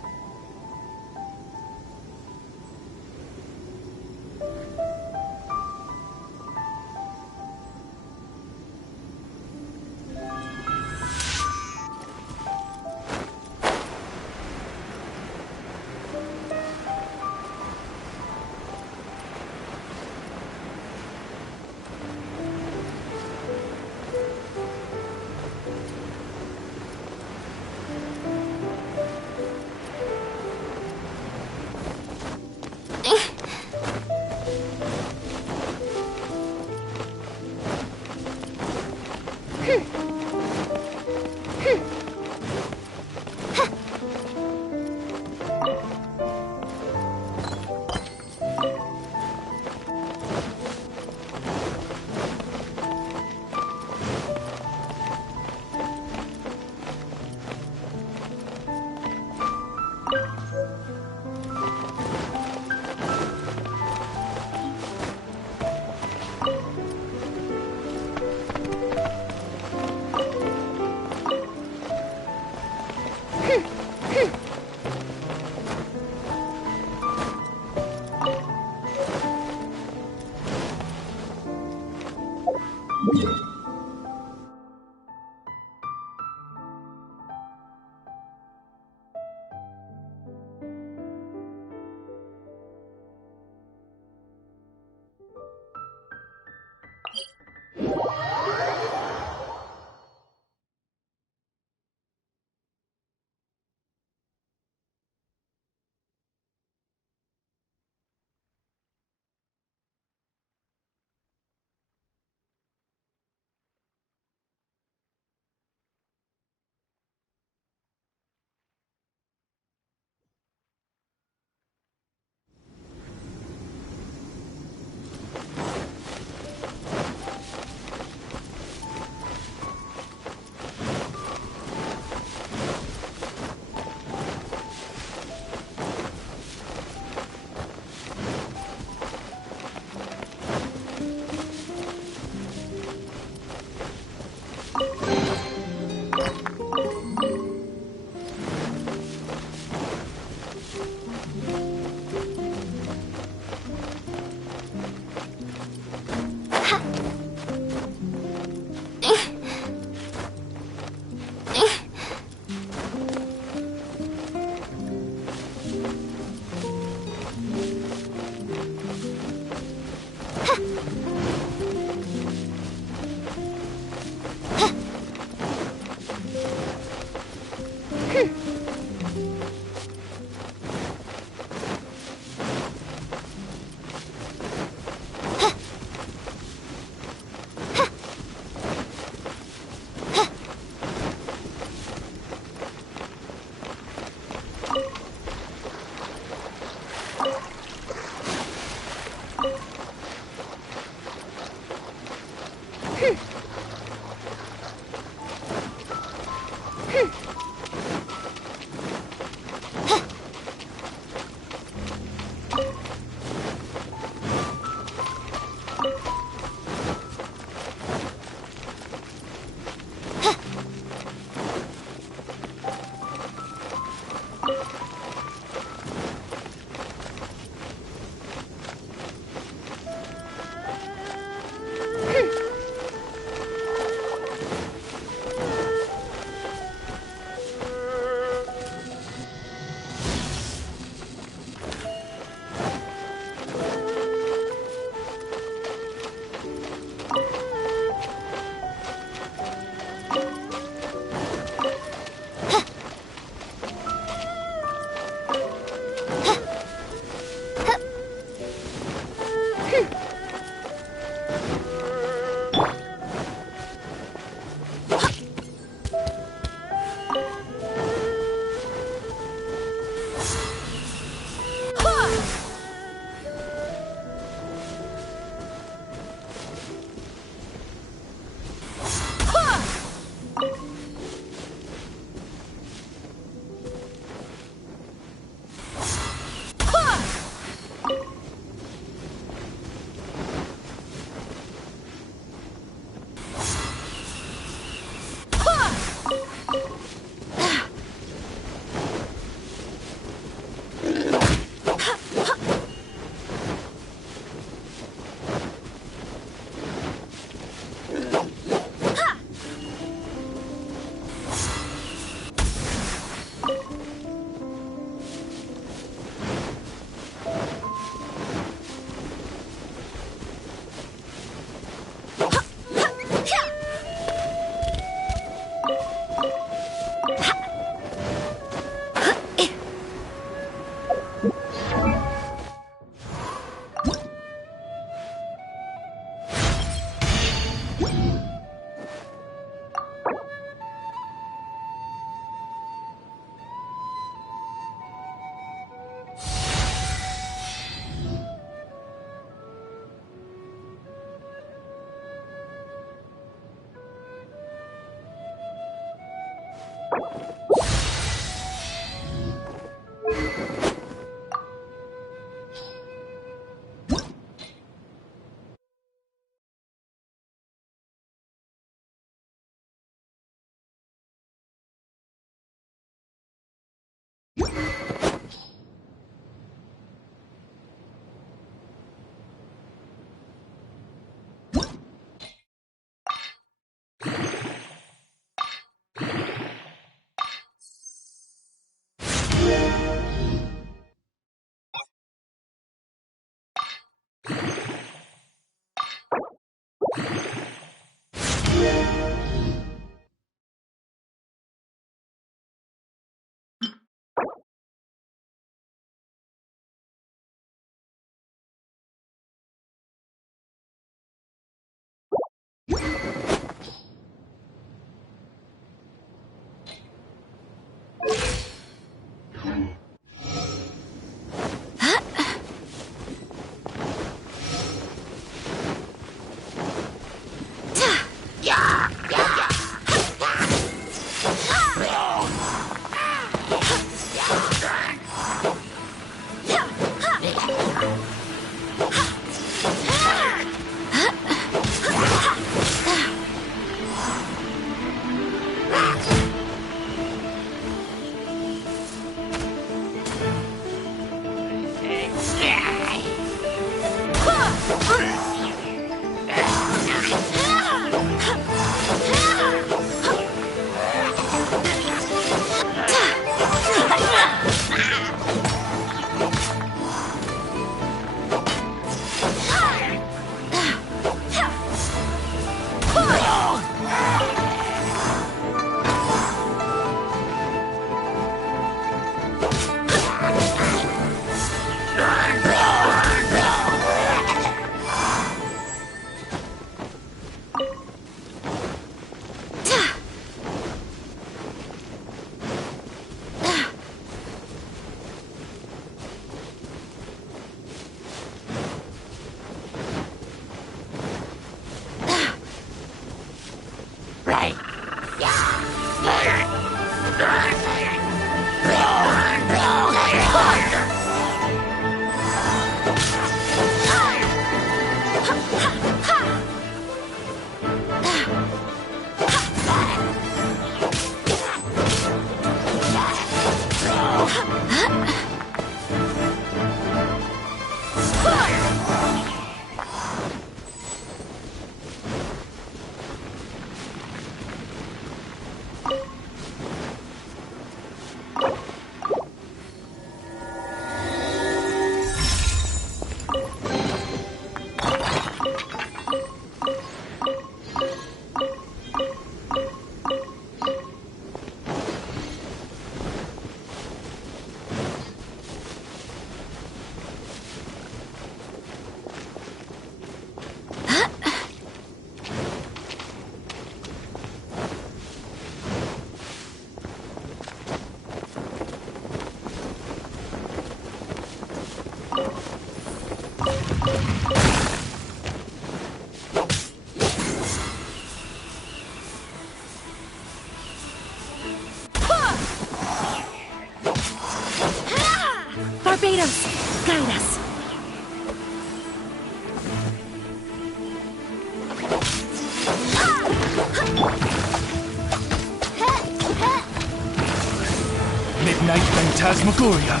Phantasmagoria.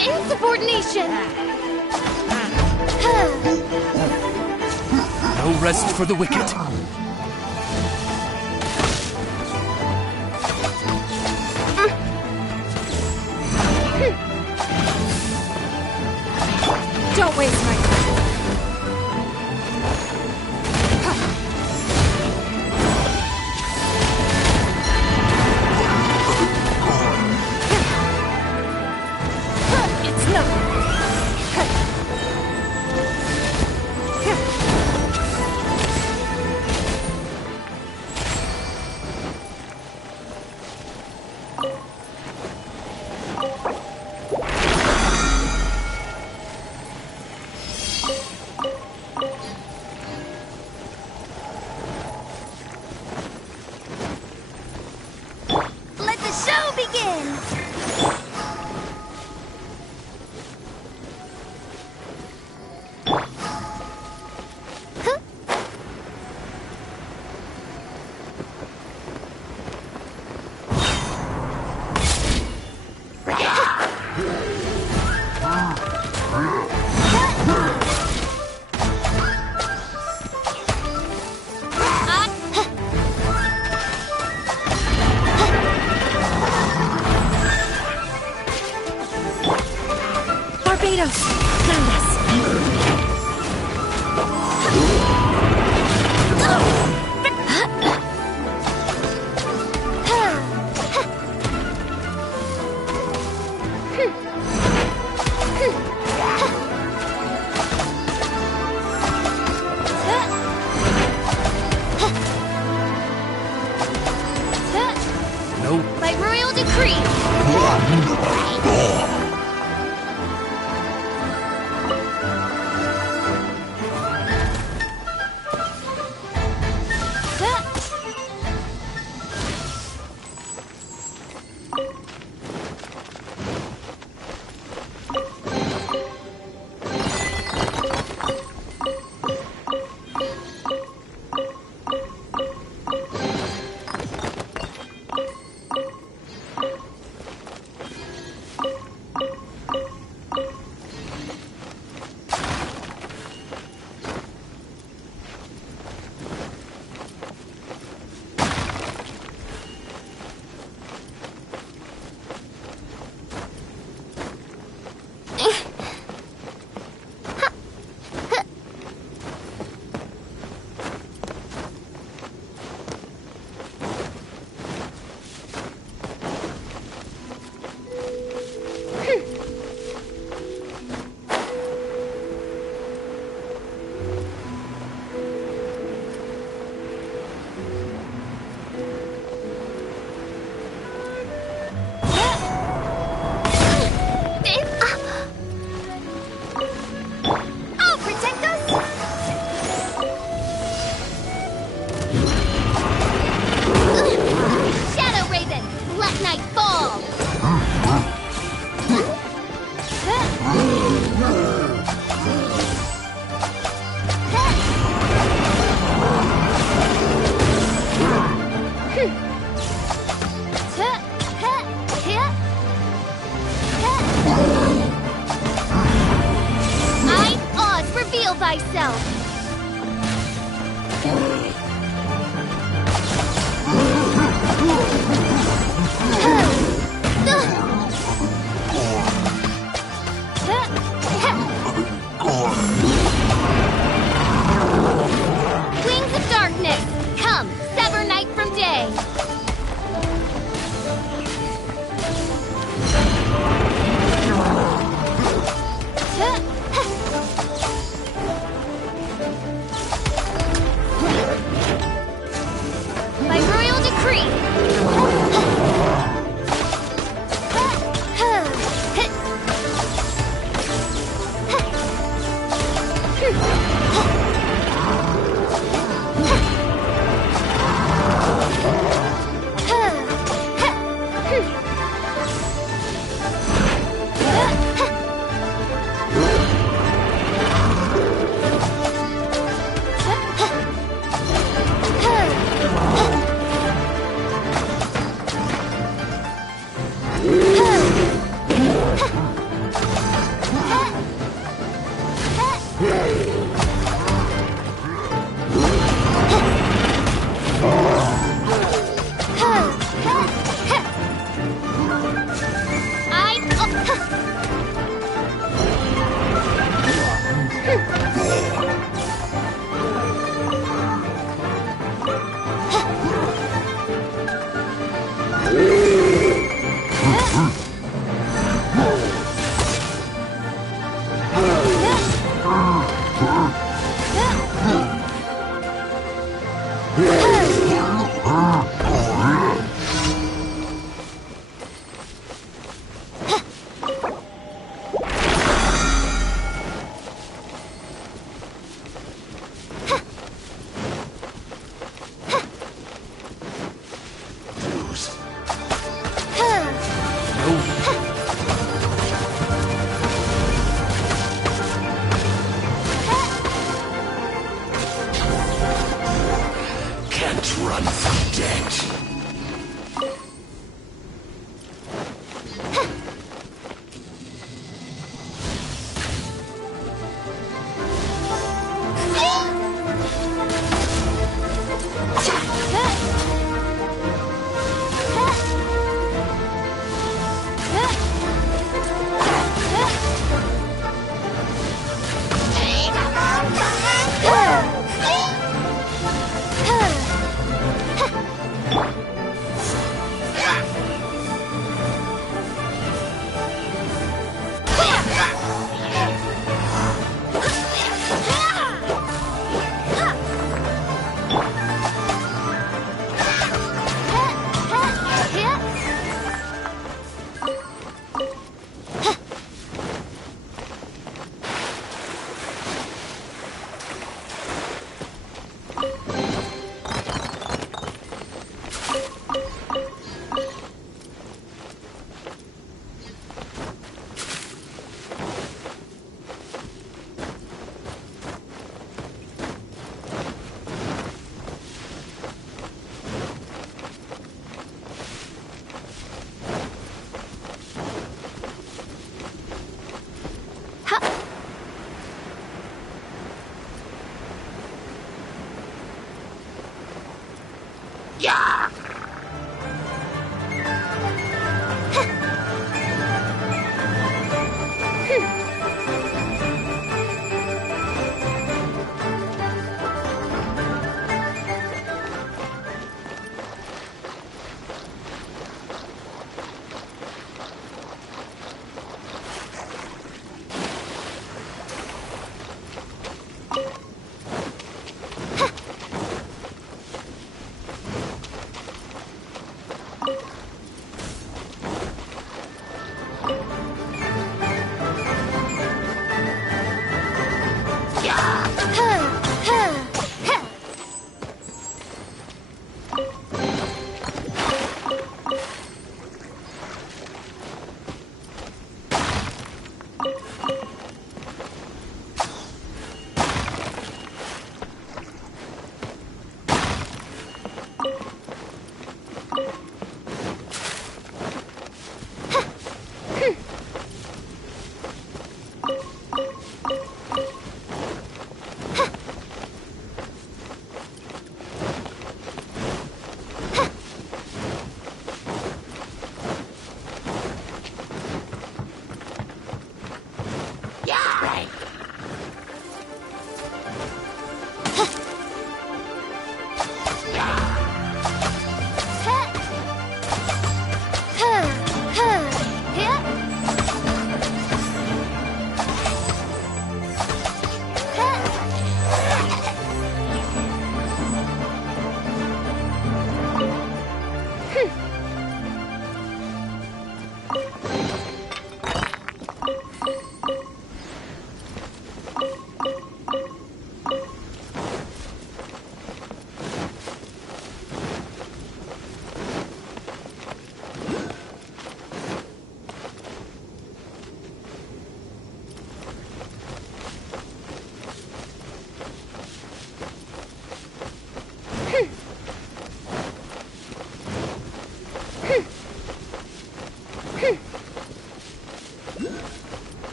Insubordination! No rest for the wicked. Don't waste my time. It's nothing. Let the show begin! Barbados! Find us! No. By royal decree! myself. Wings of darkness, come, sever night from day. By royal decree.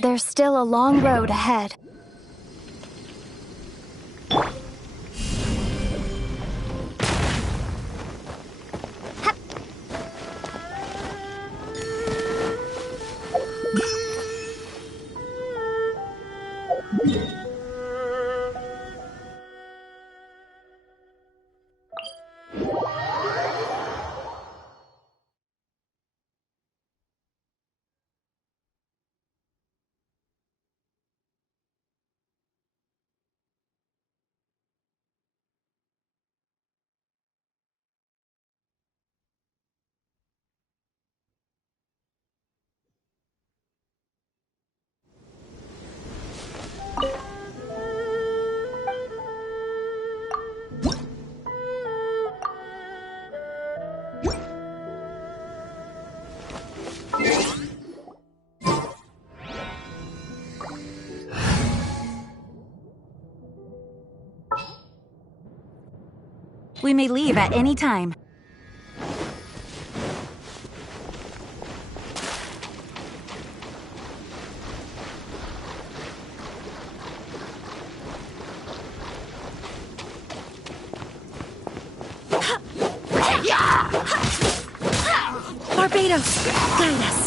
There's still a long road ahead. We may leave at any time. Barbados, guide us.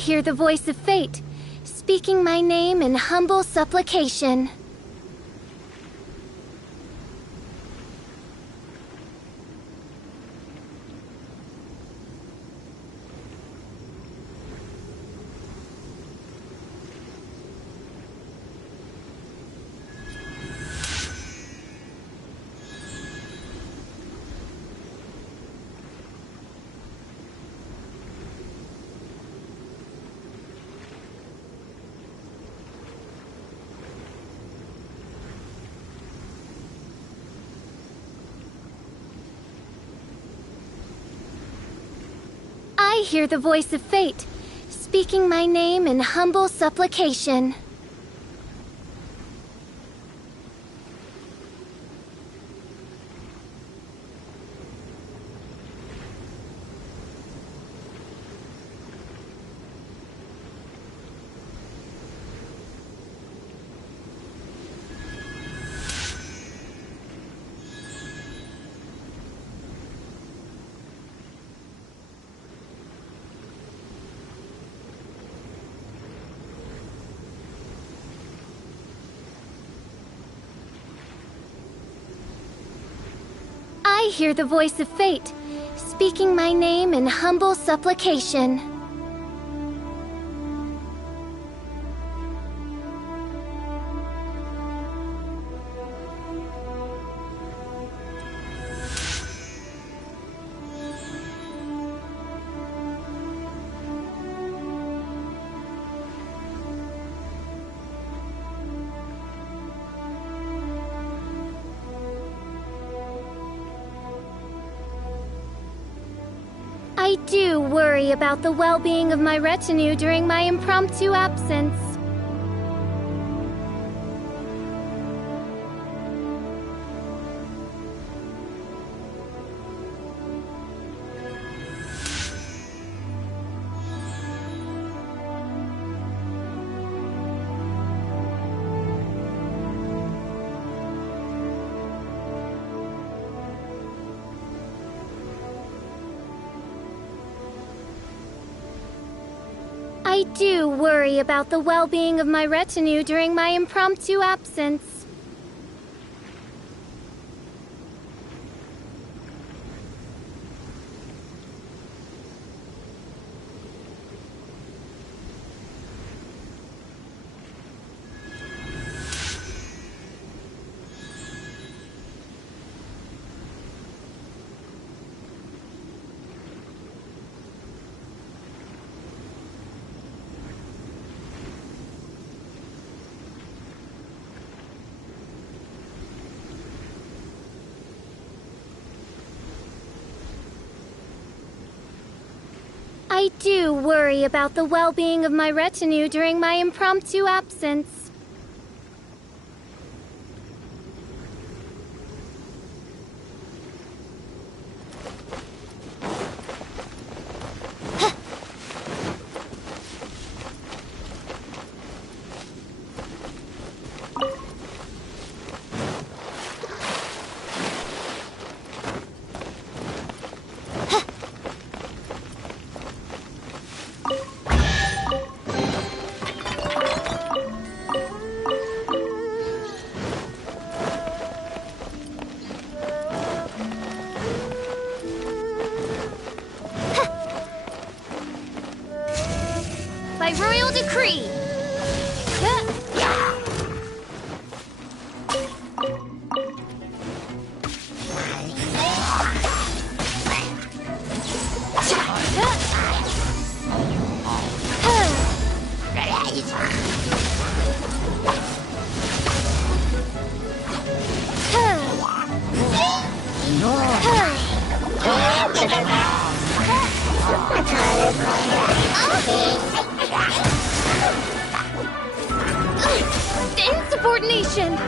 hear the voice of fate, speaking my name in humble supplication. I hear the voice of fate, speaking my name in humble supplication. I hear the voice of fate, speaking my name in humble supplication. I do worry about the well-being of my retinue during my impromptu absence. I do worry about the well-being of my retinue during my impromptu absence. I do worry about the well-being of my retinue during my impromptu absence. By royal decree. Insubordination!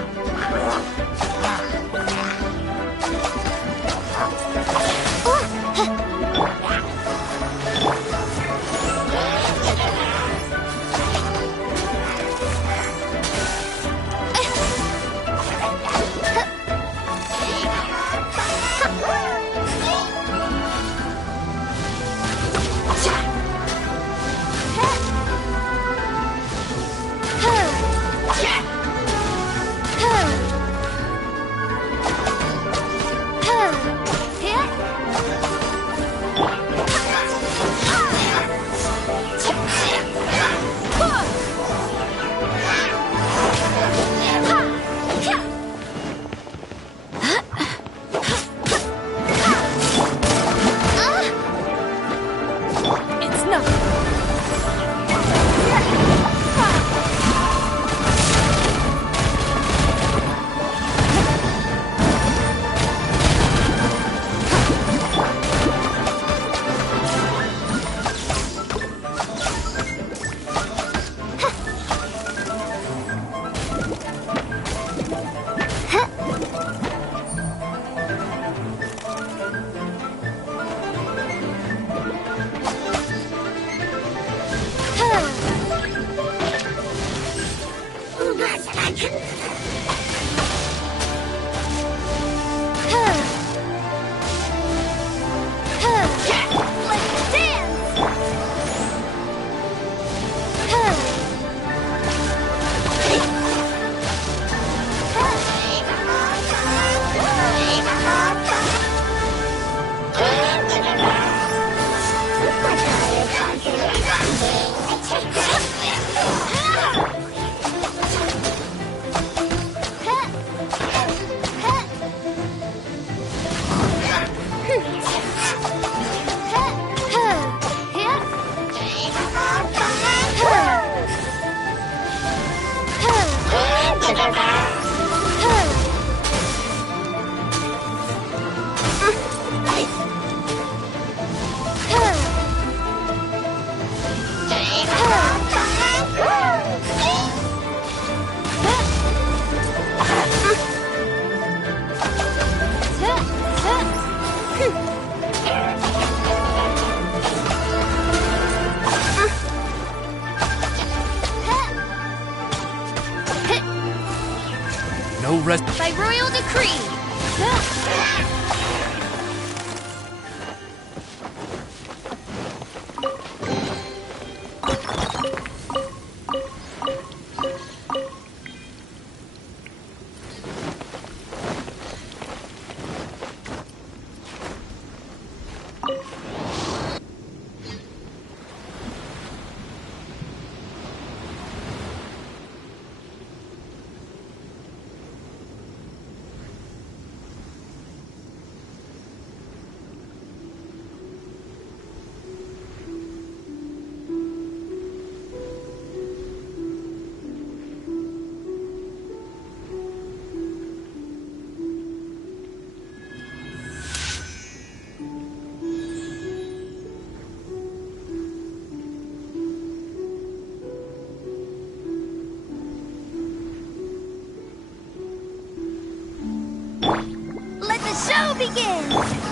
No rest. By royal decree! Let the show begin!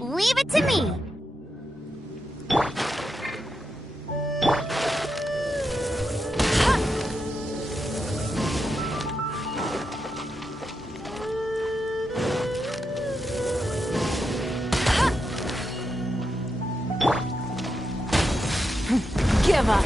Leave it to me! Give up.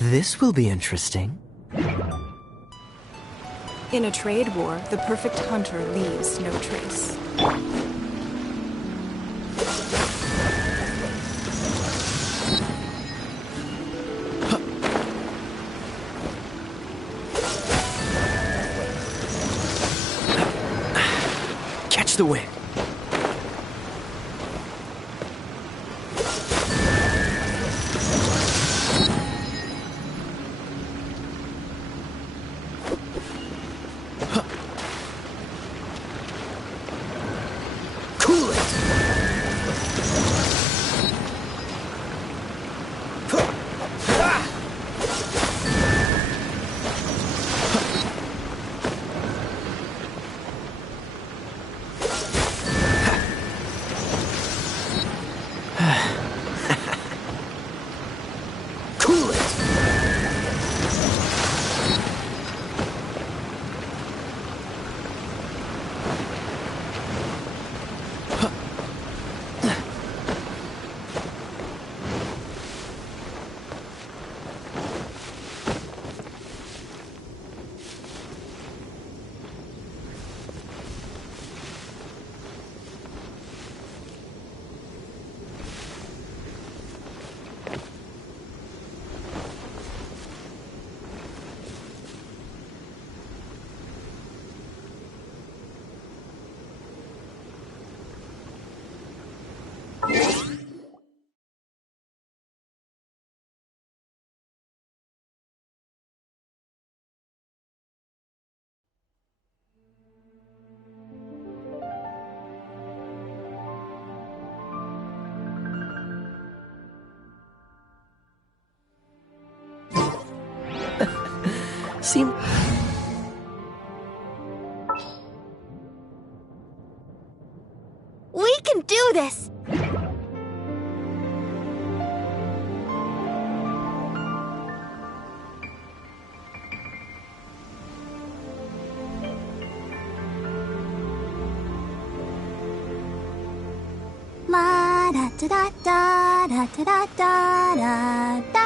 This will be interesting. In a trade war, the perfect hunter leaves no trace. Catch the wind. Seem... We can do this! La da da da da da da da da da.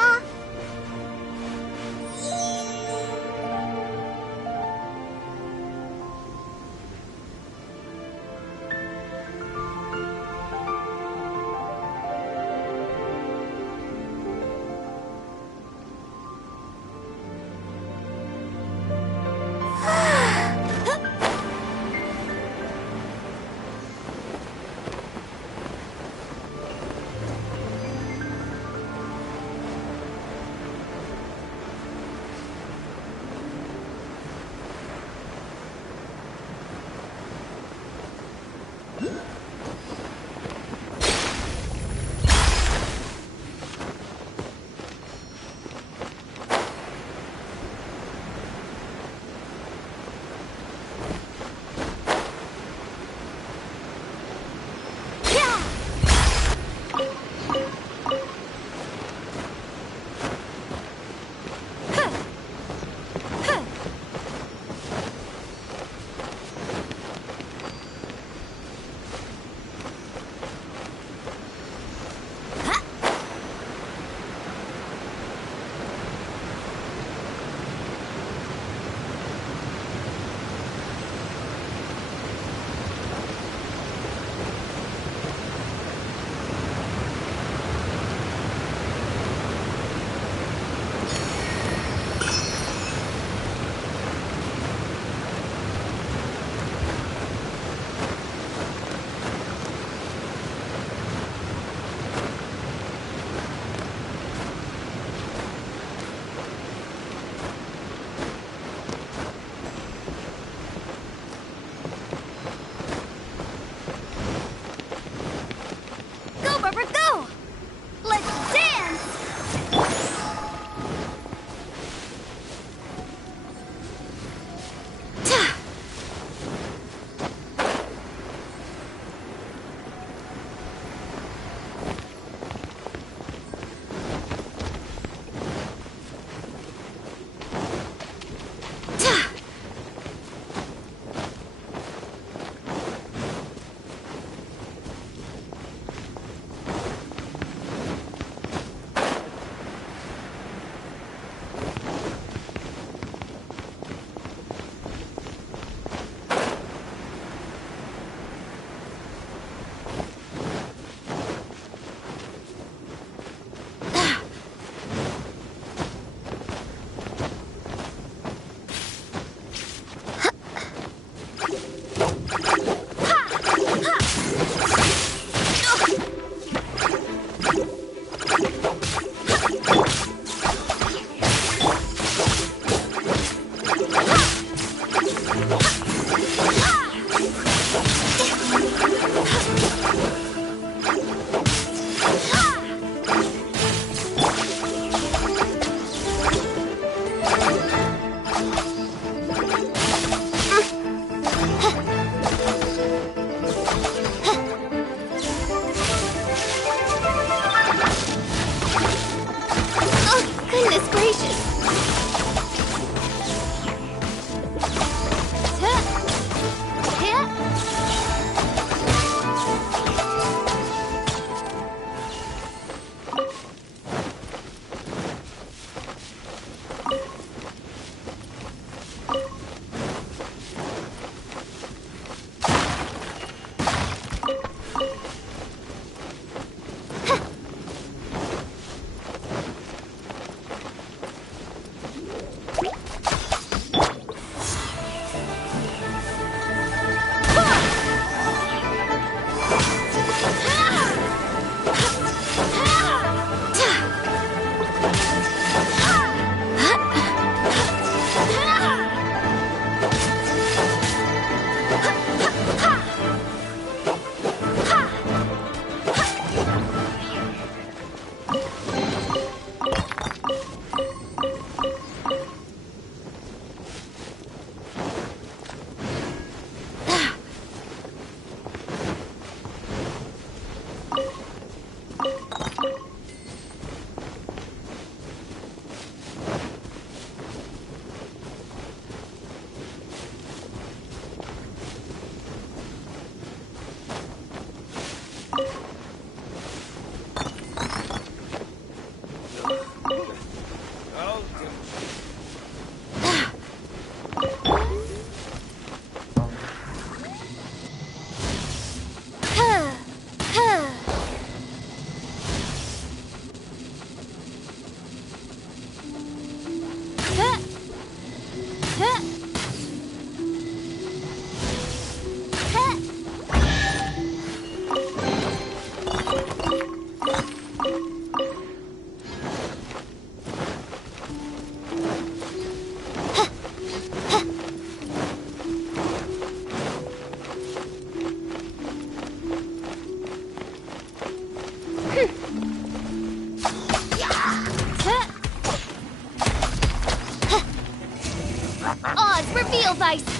slice.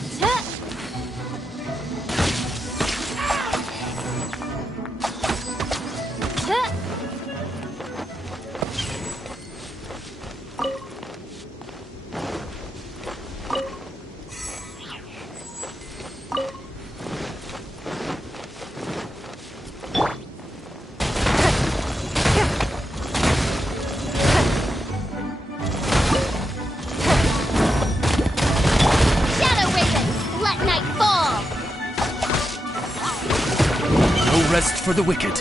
Rest for the wicked.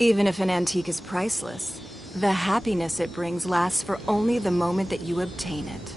Even if an antique is priceless, the happiness it brings lasts for only the moment that you obtain it.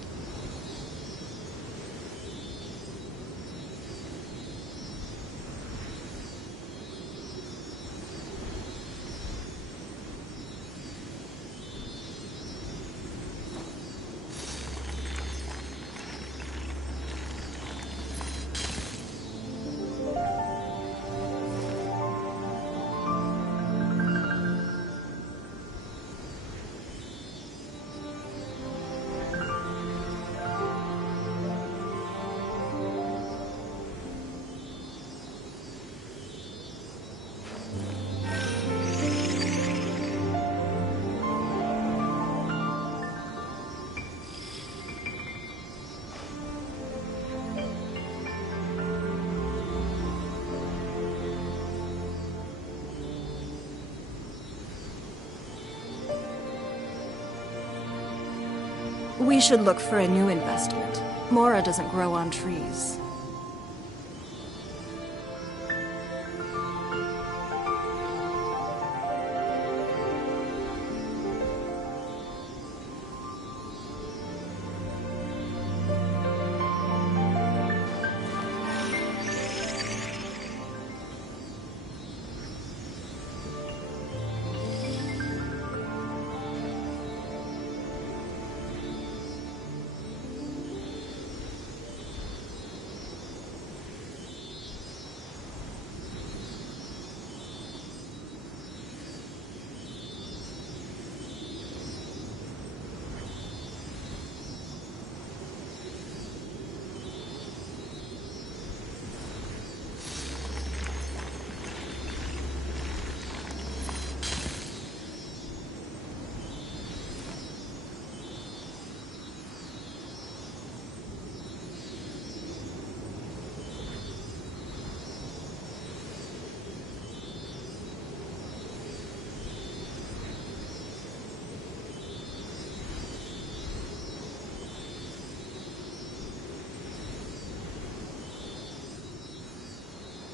We should look for a new investment. Mora doesn't grow on trees.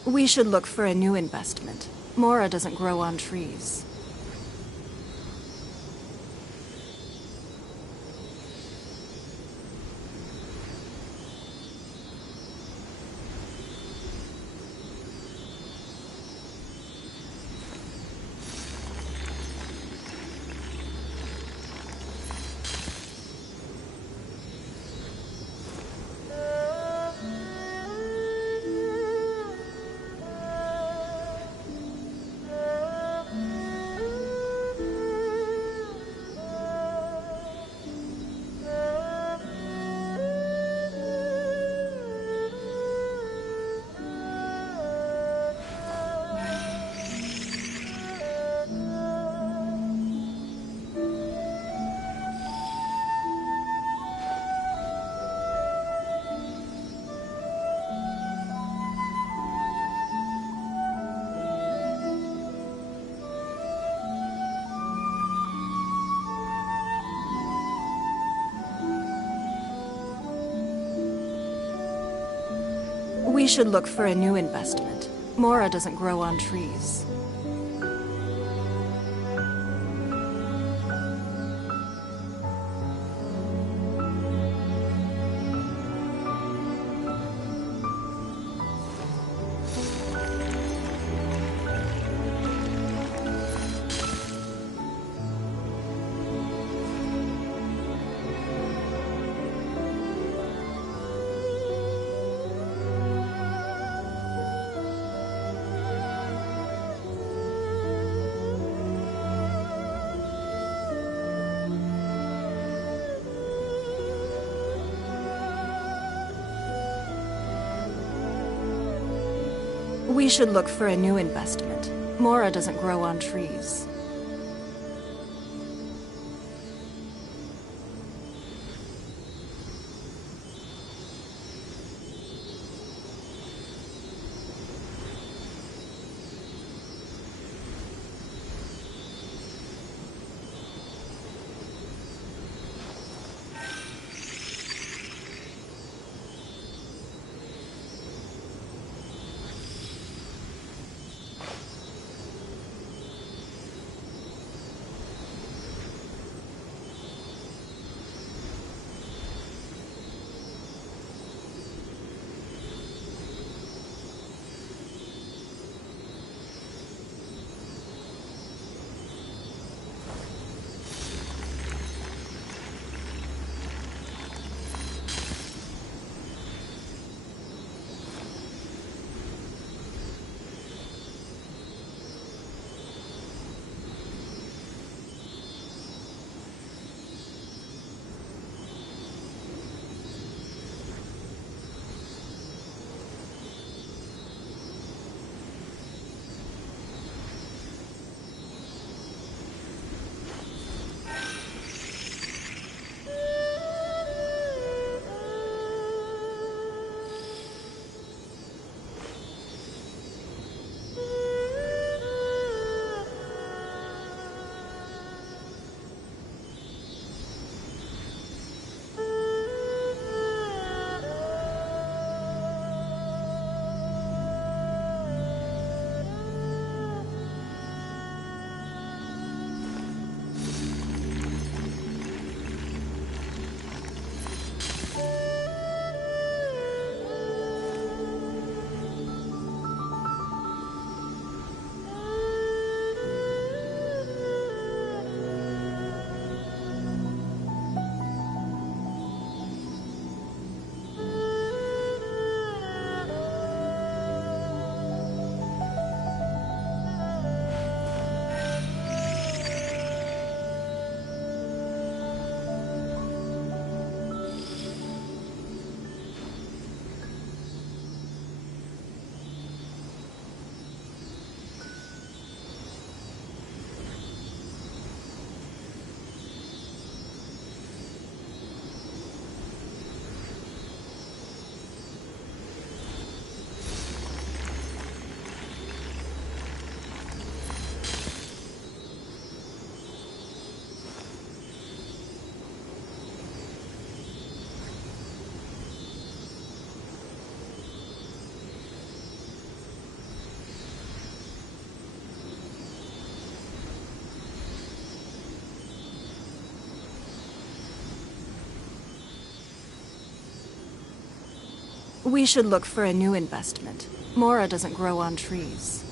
We should look for a new investment. Mora doesn't grow on trees. We should look for a new investment. Mora doesn't grow on trees. We should look for a new investment. Mora doesn't grow on trees. We should look for a new investment. Mora doesn't grow on trees.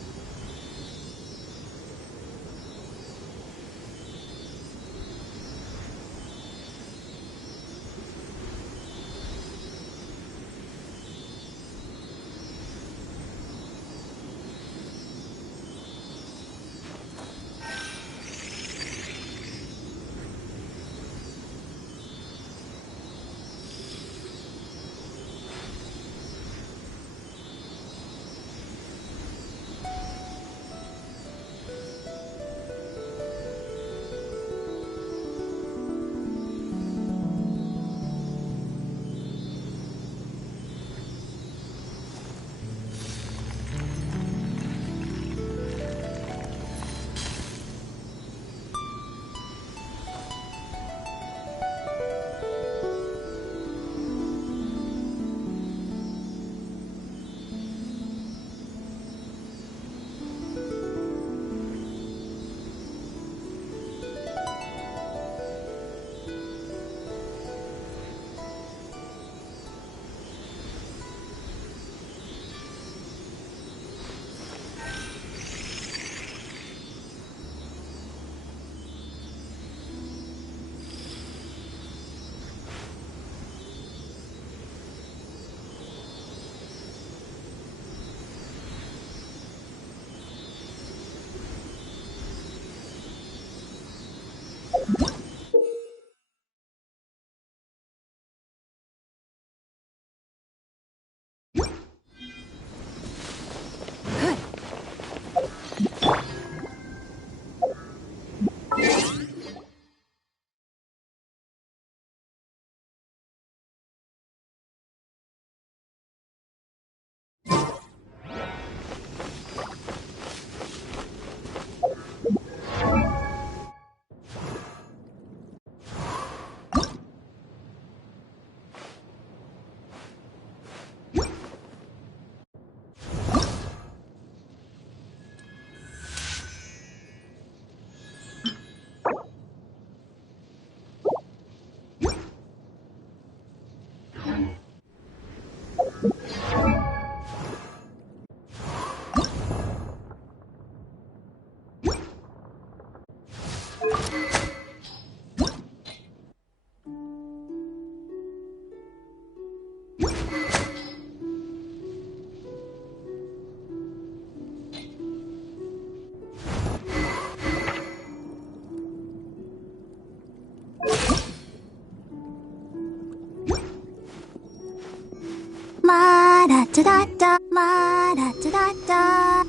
Ma da da da da, ma da da da da.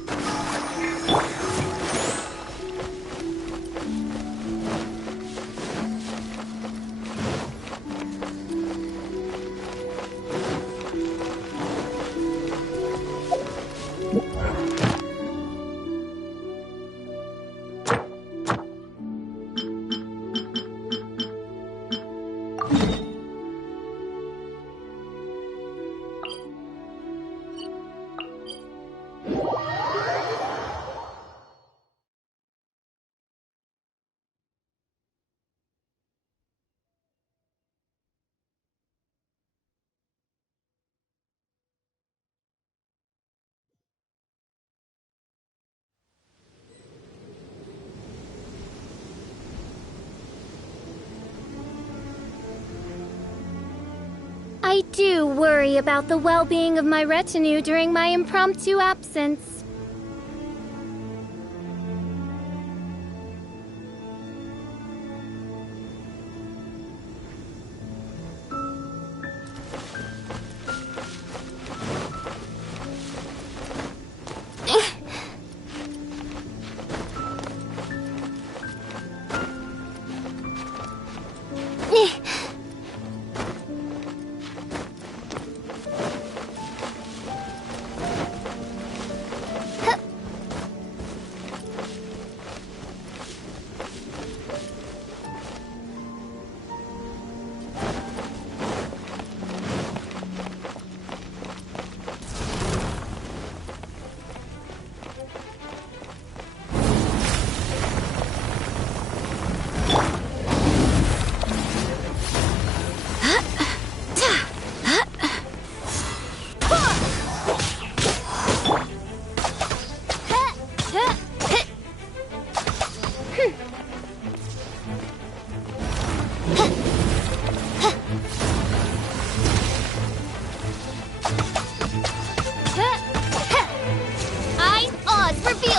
I do worry about the well-being of my retinue during my impromptu absence.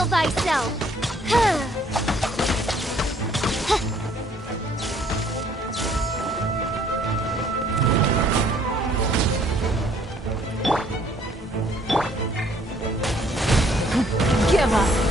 thyself. Give up.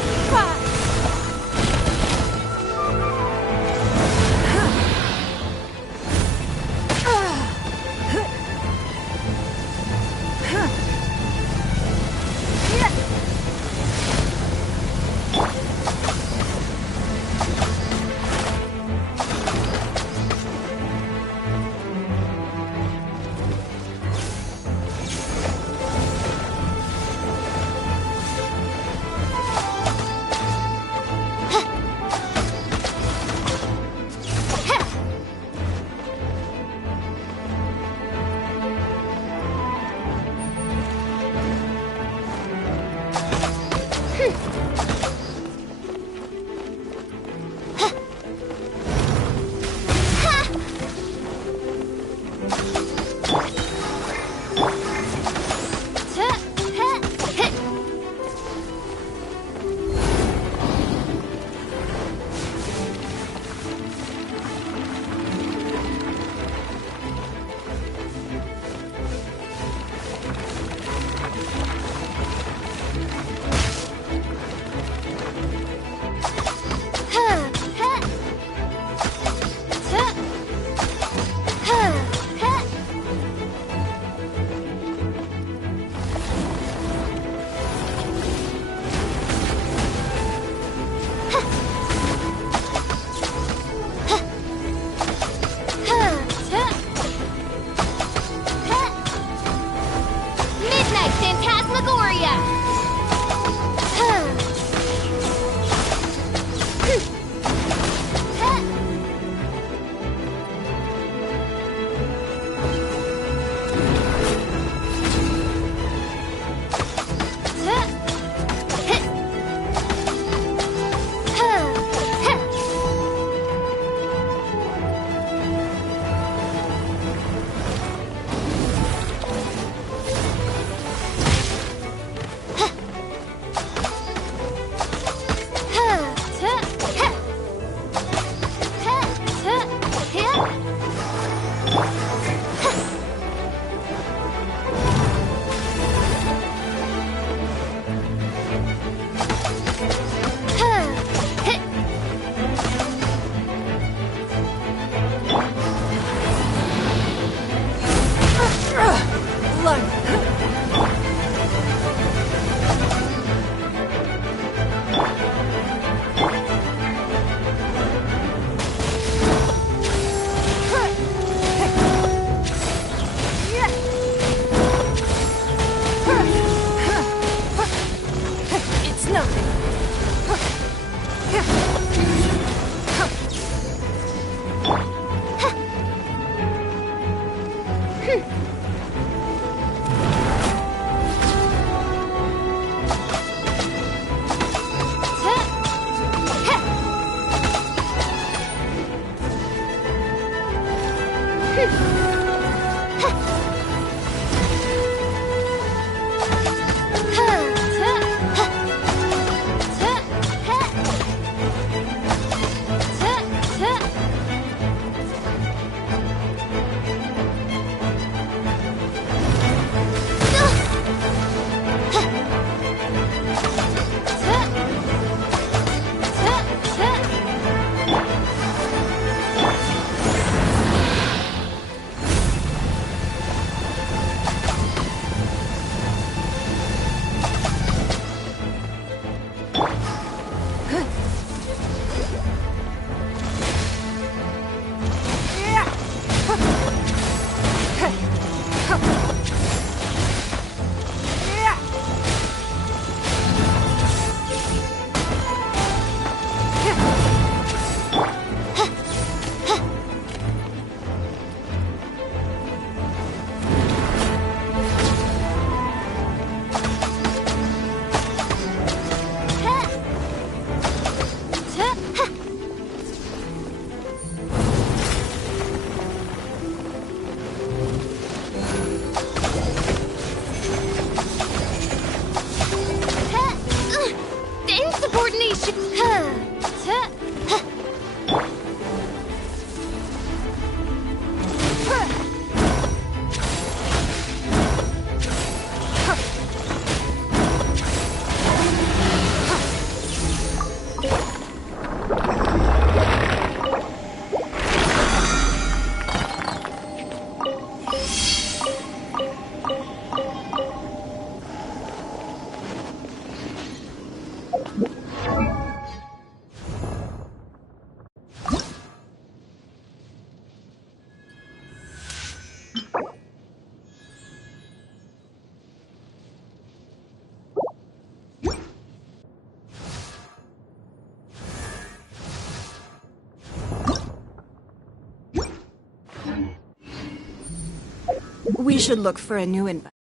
We should look for a new invite.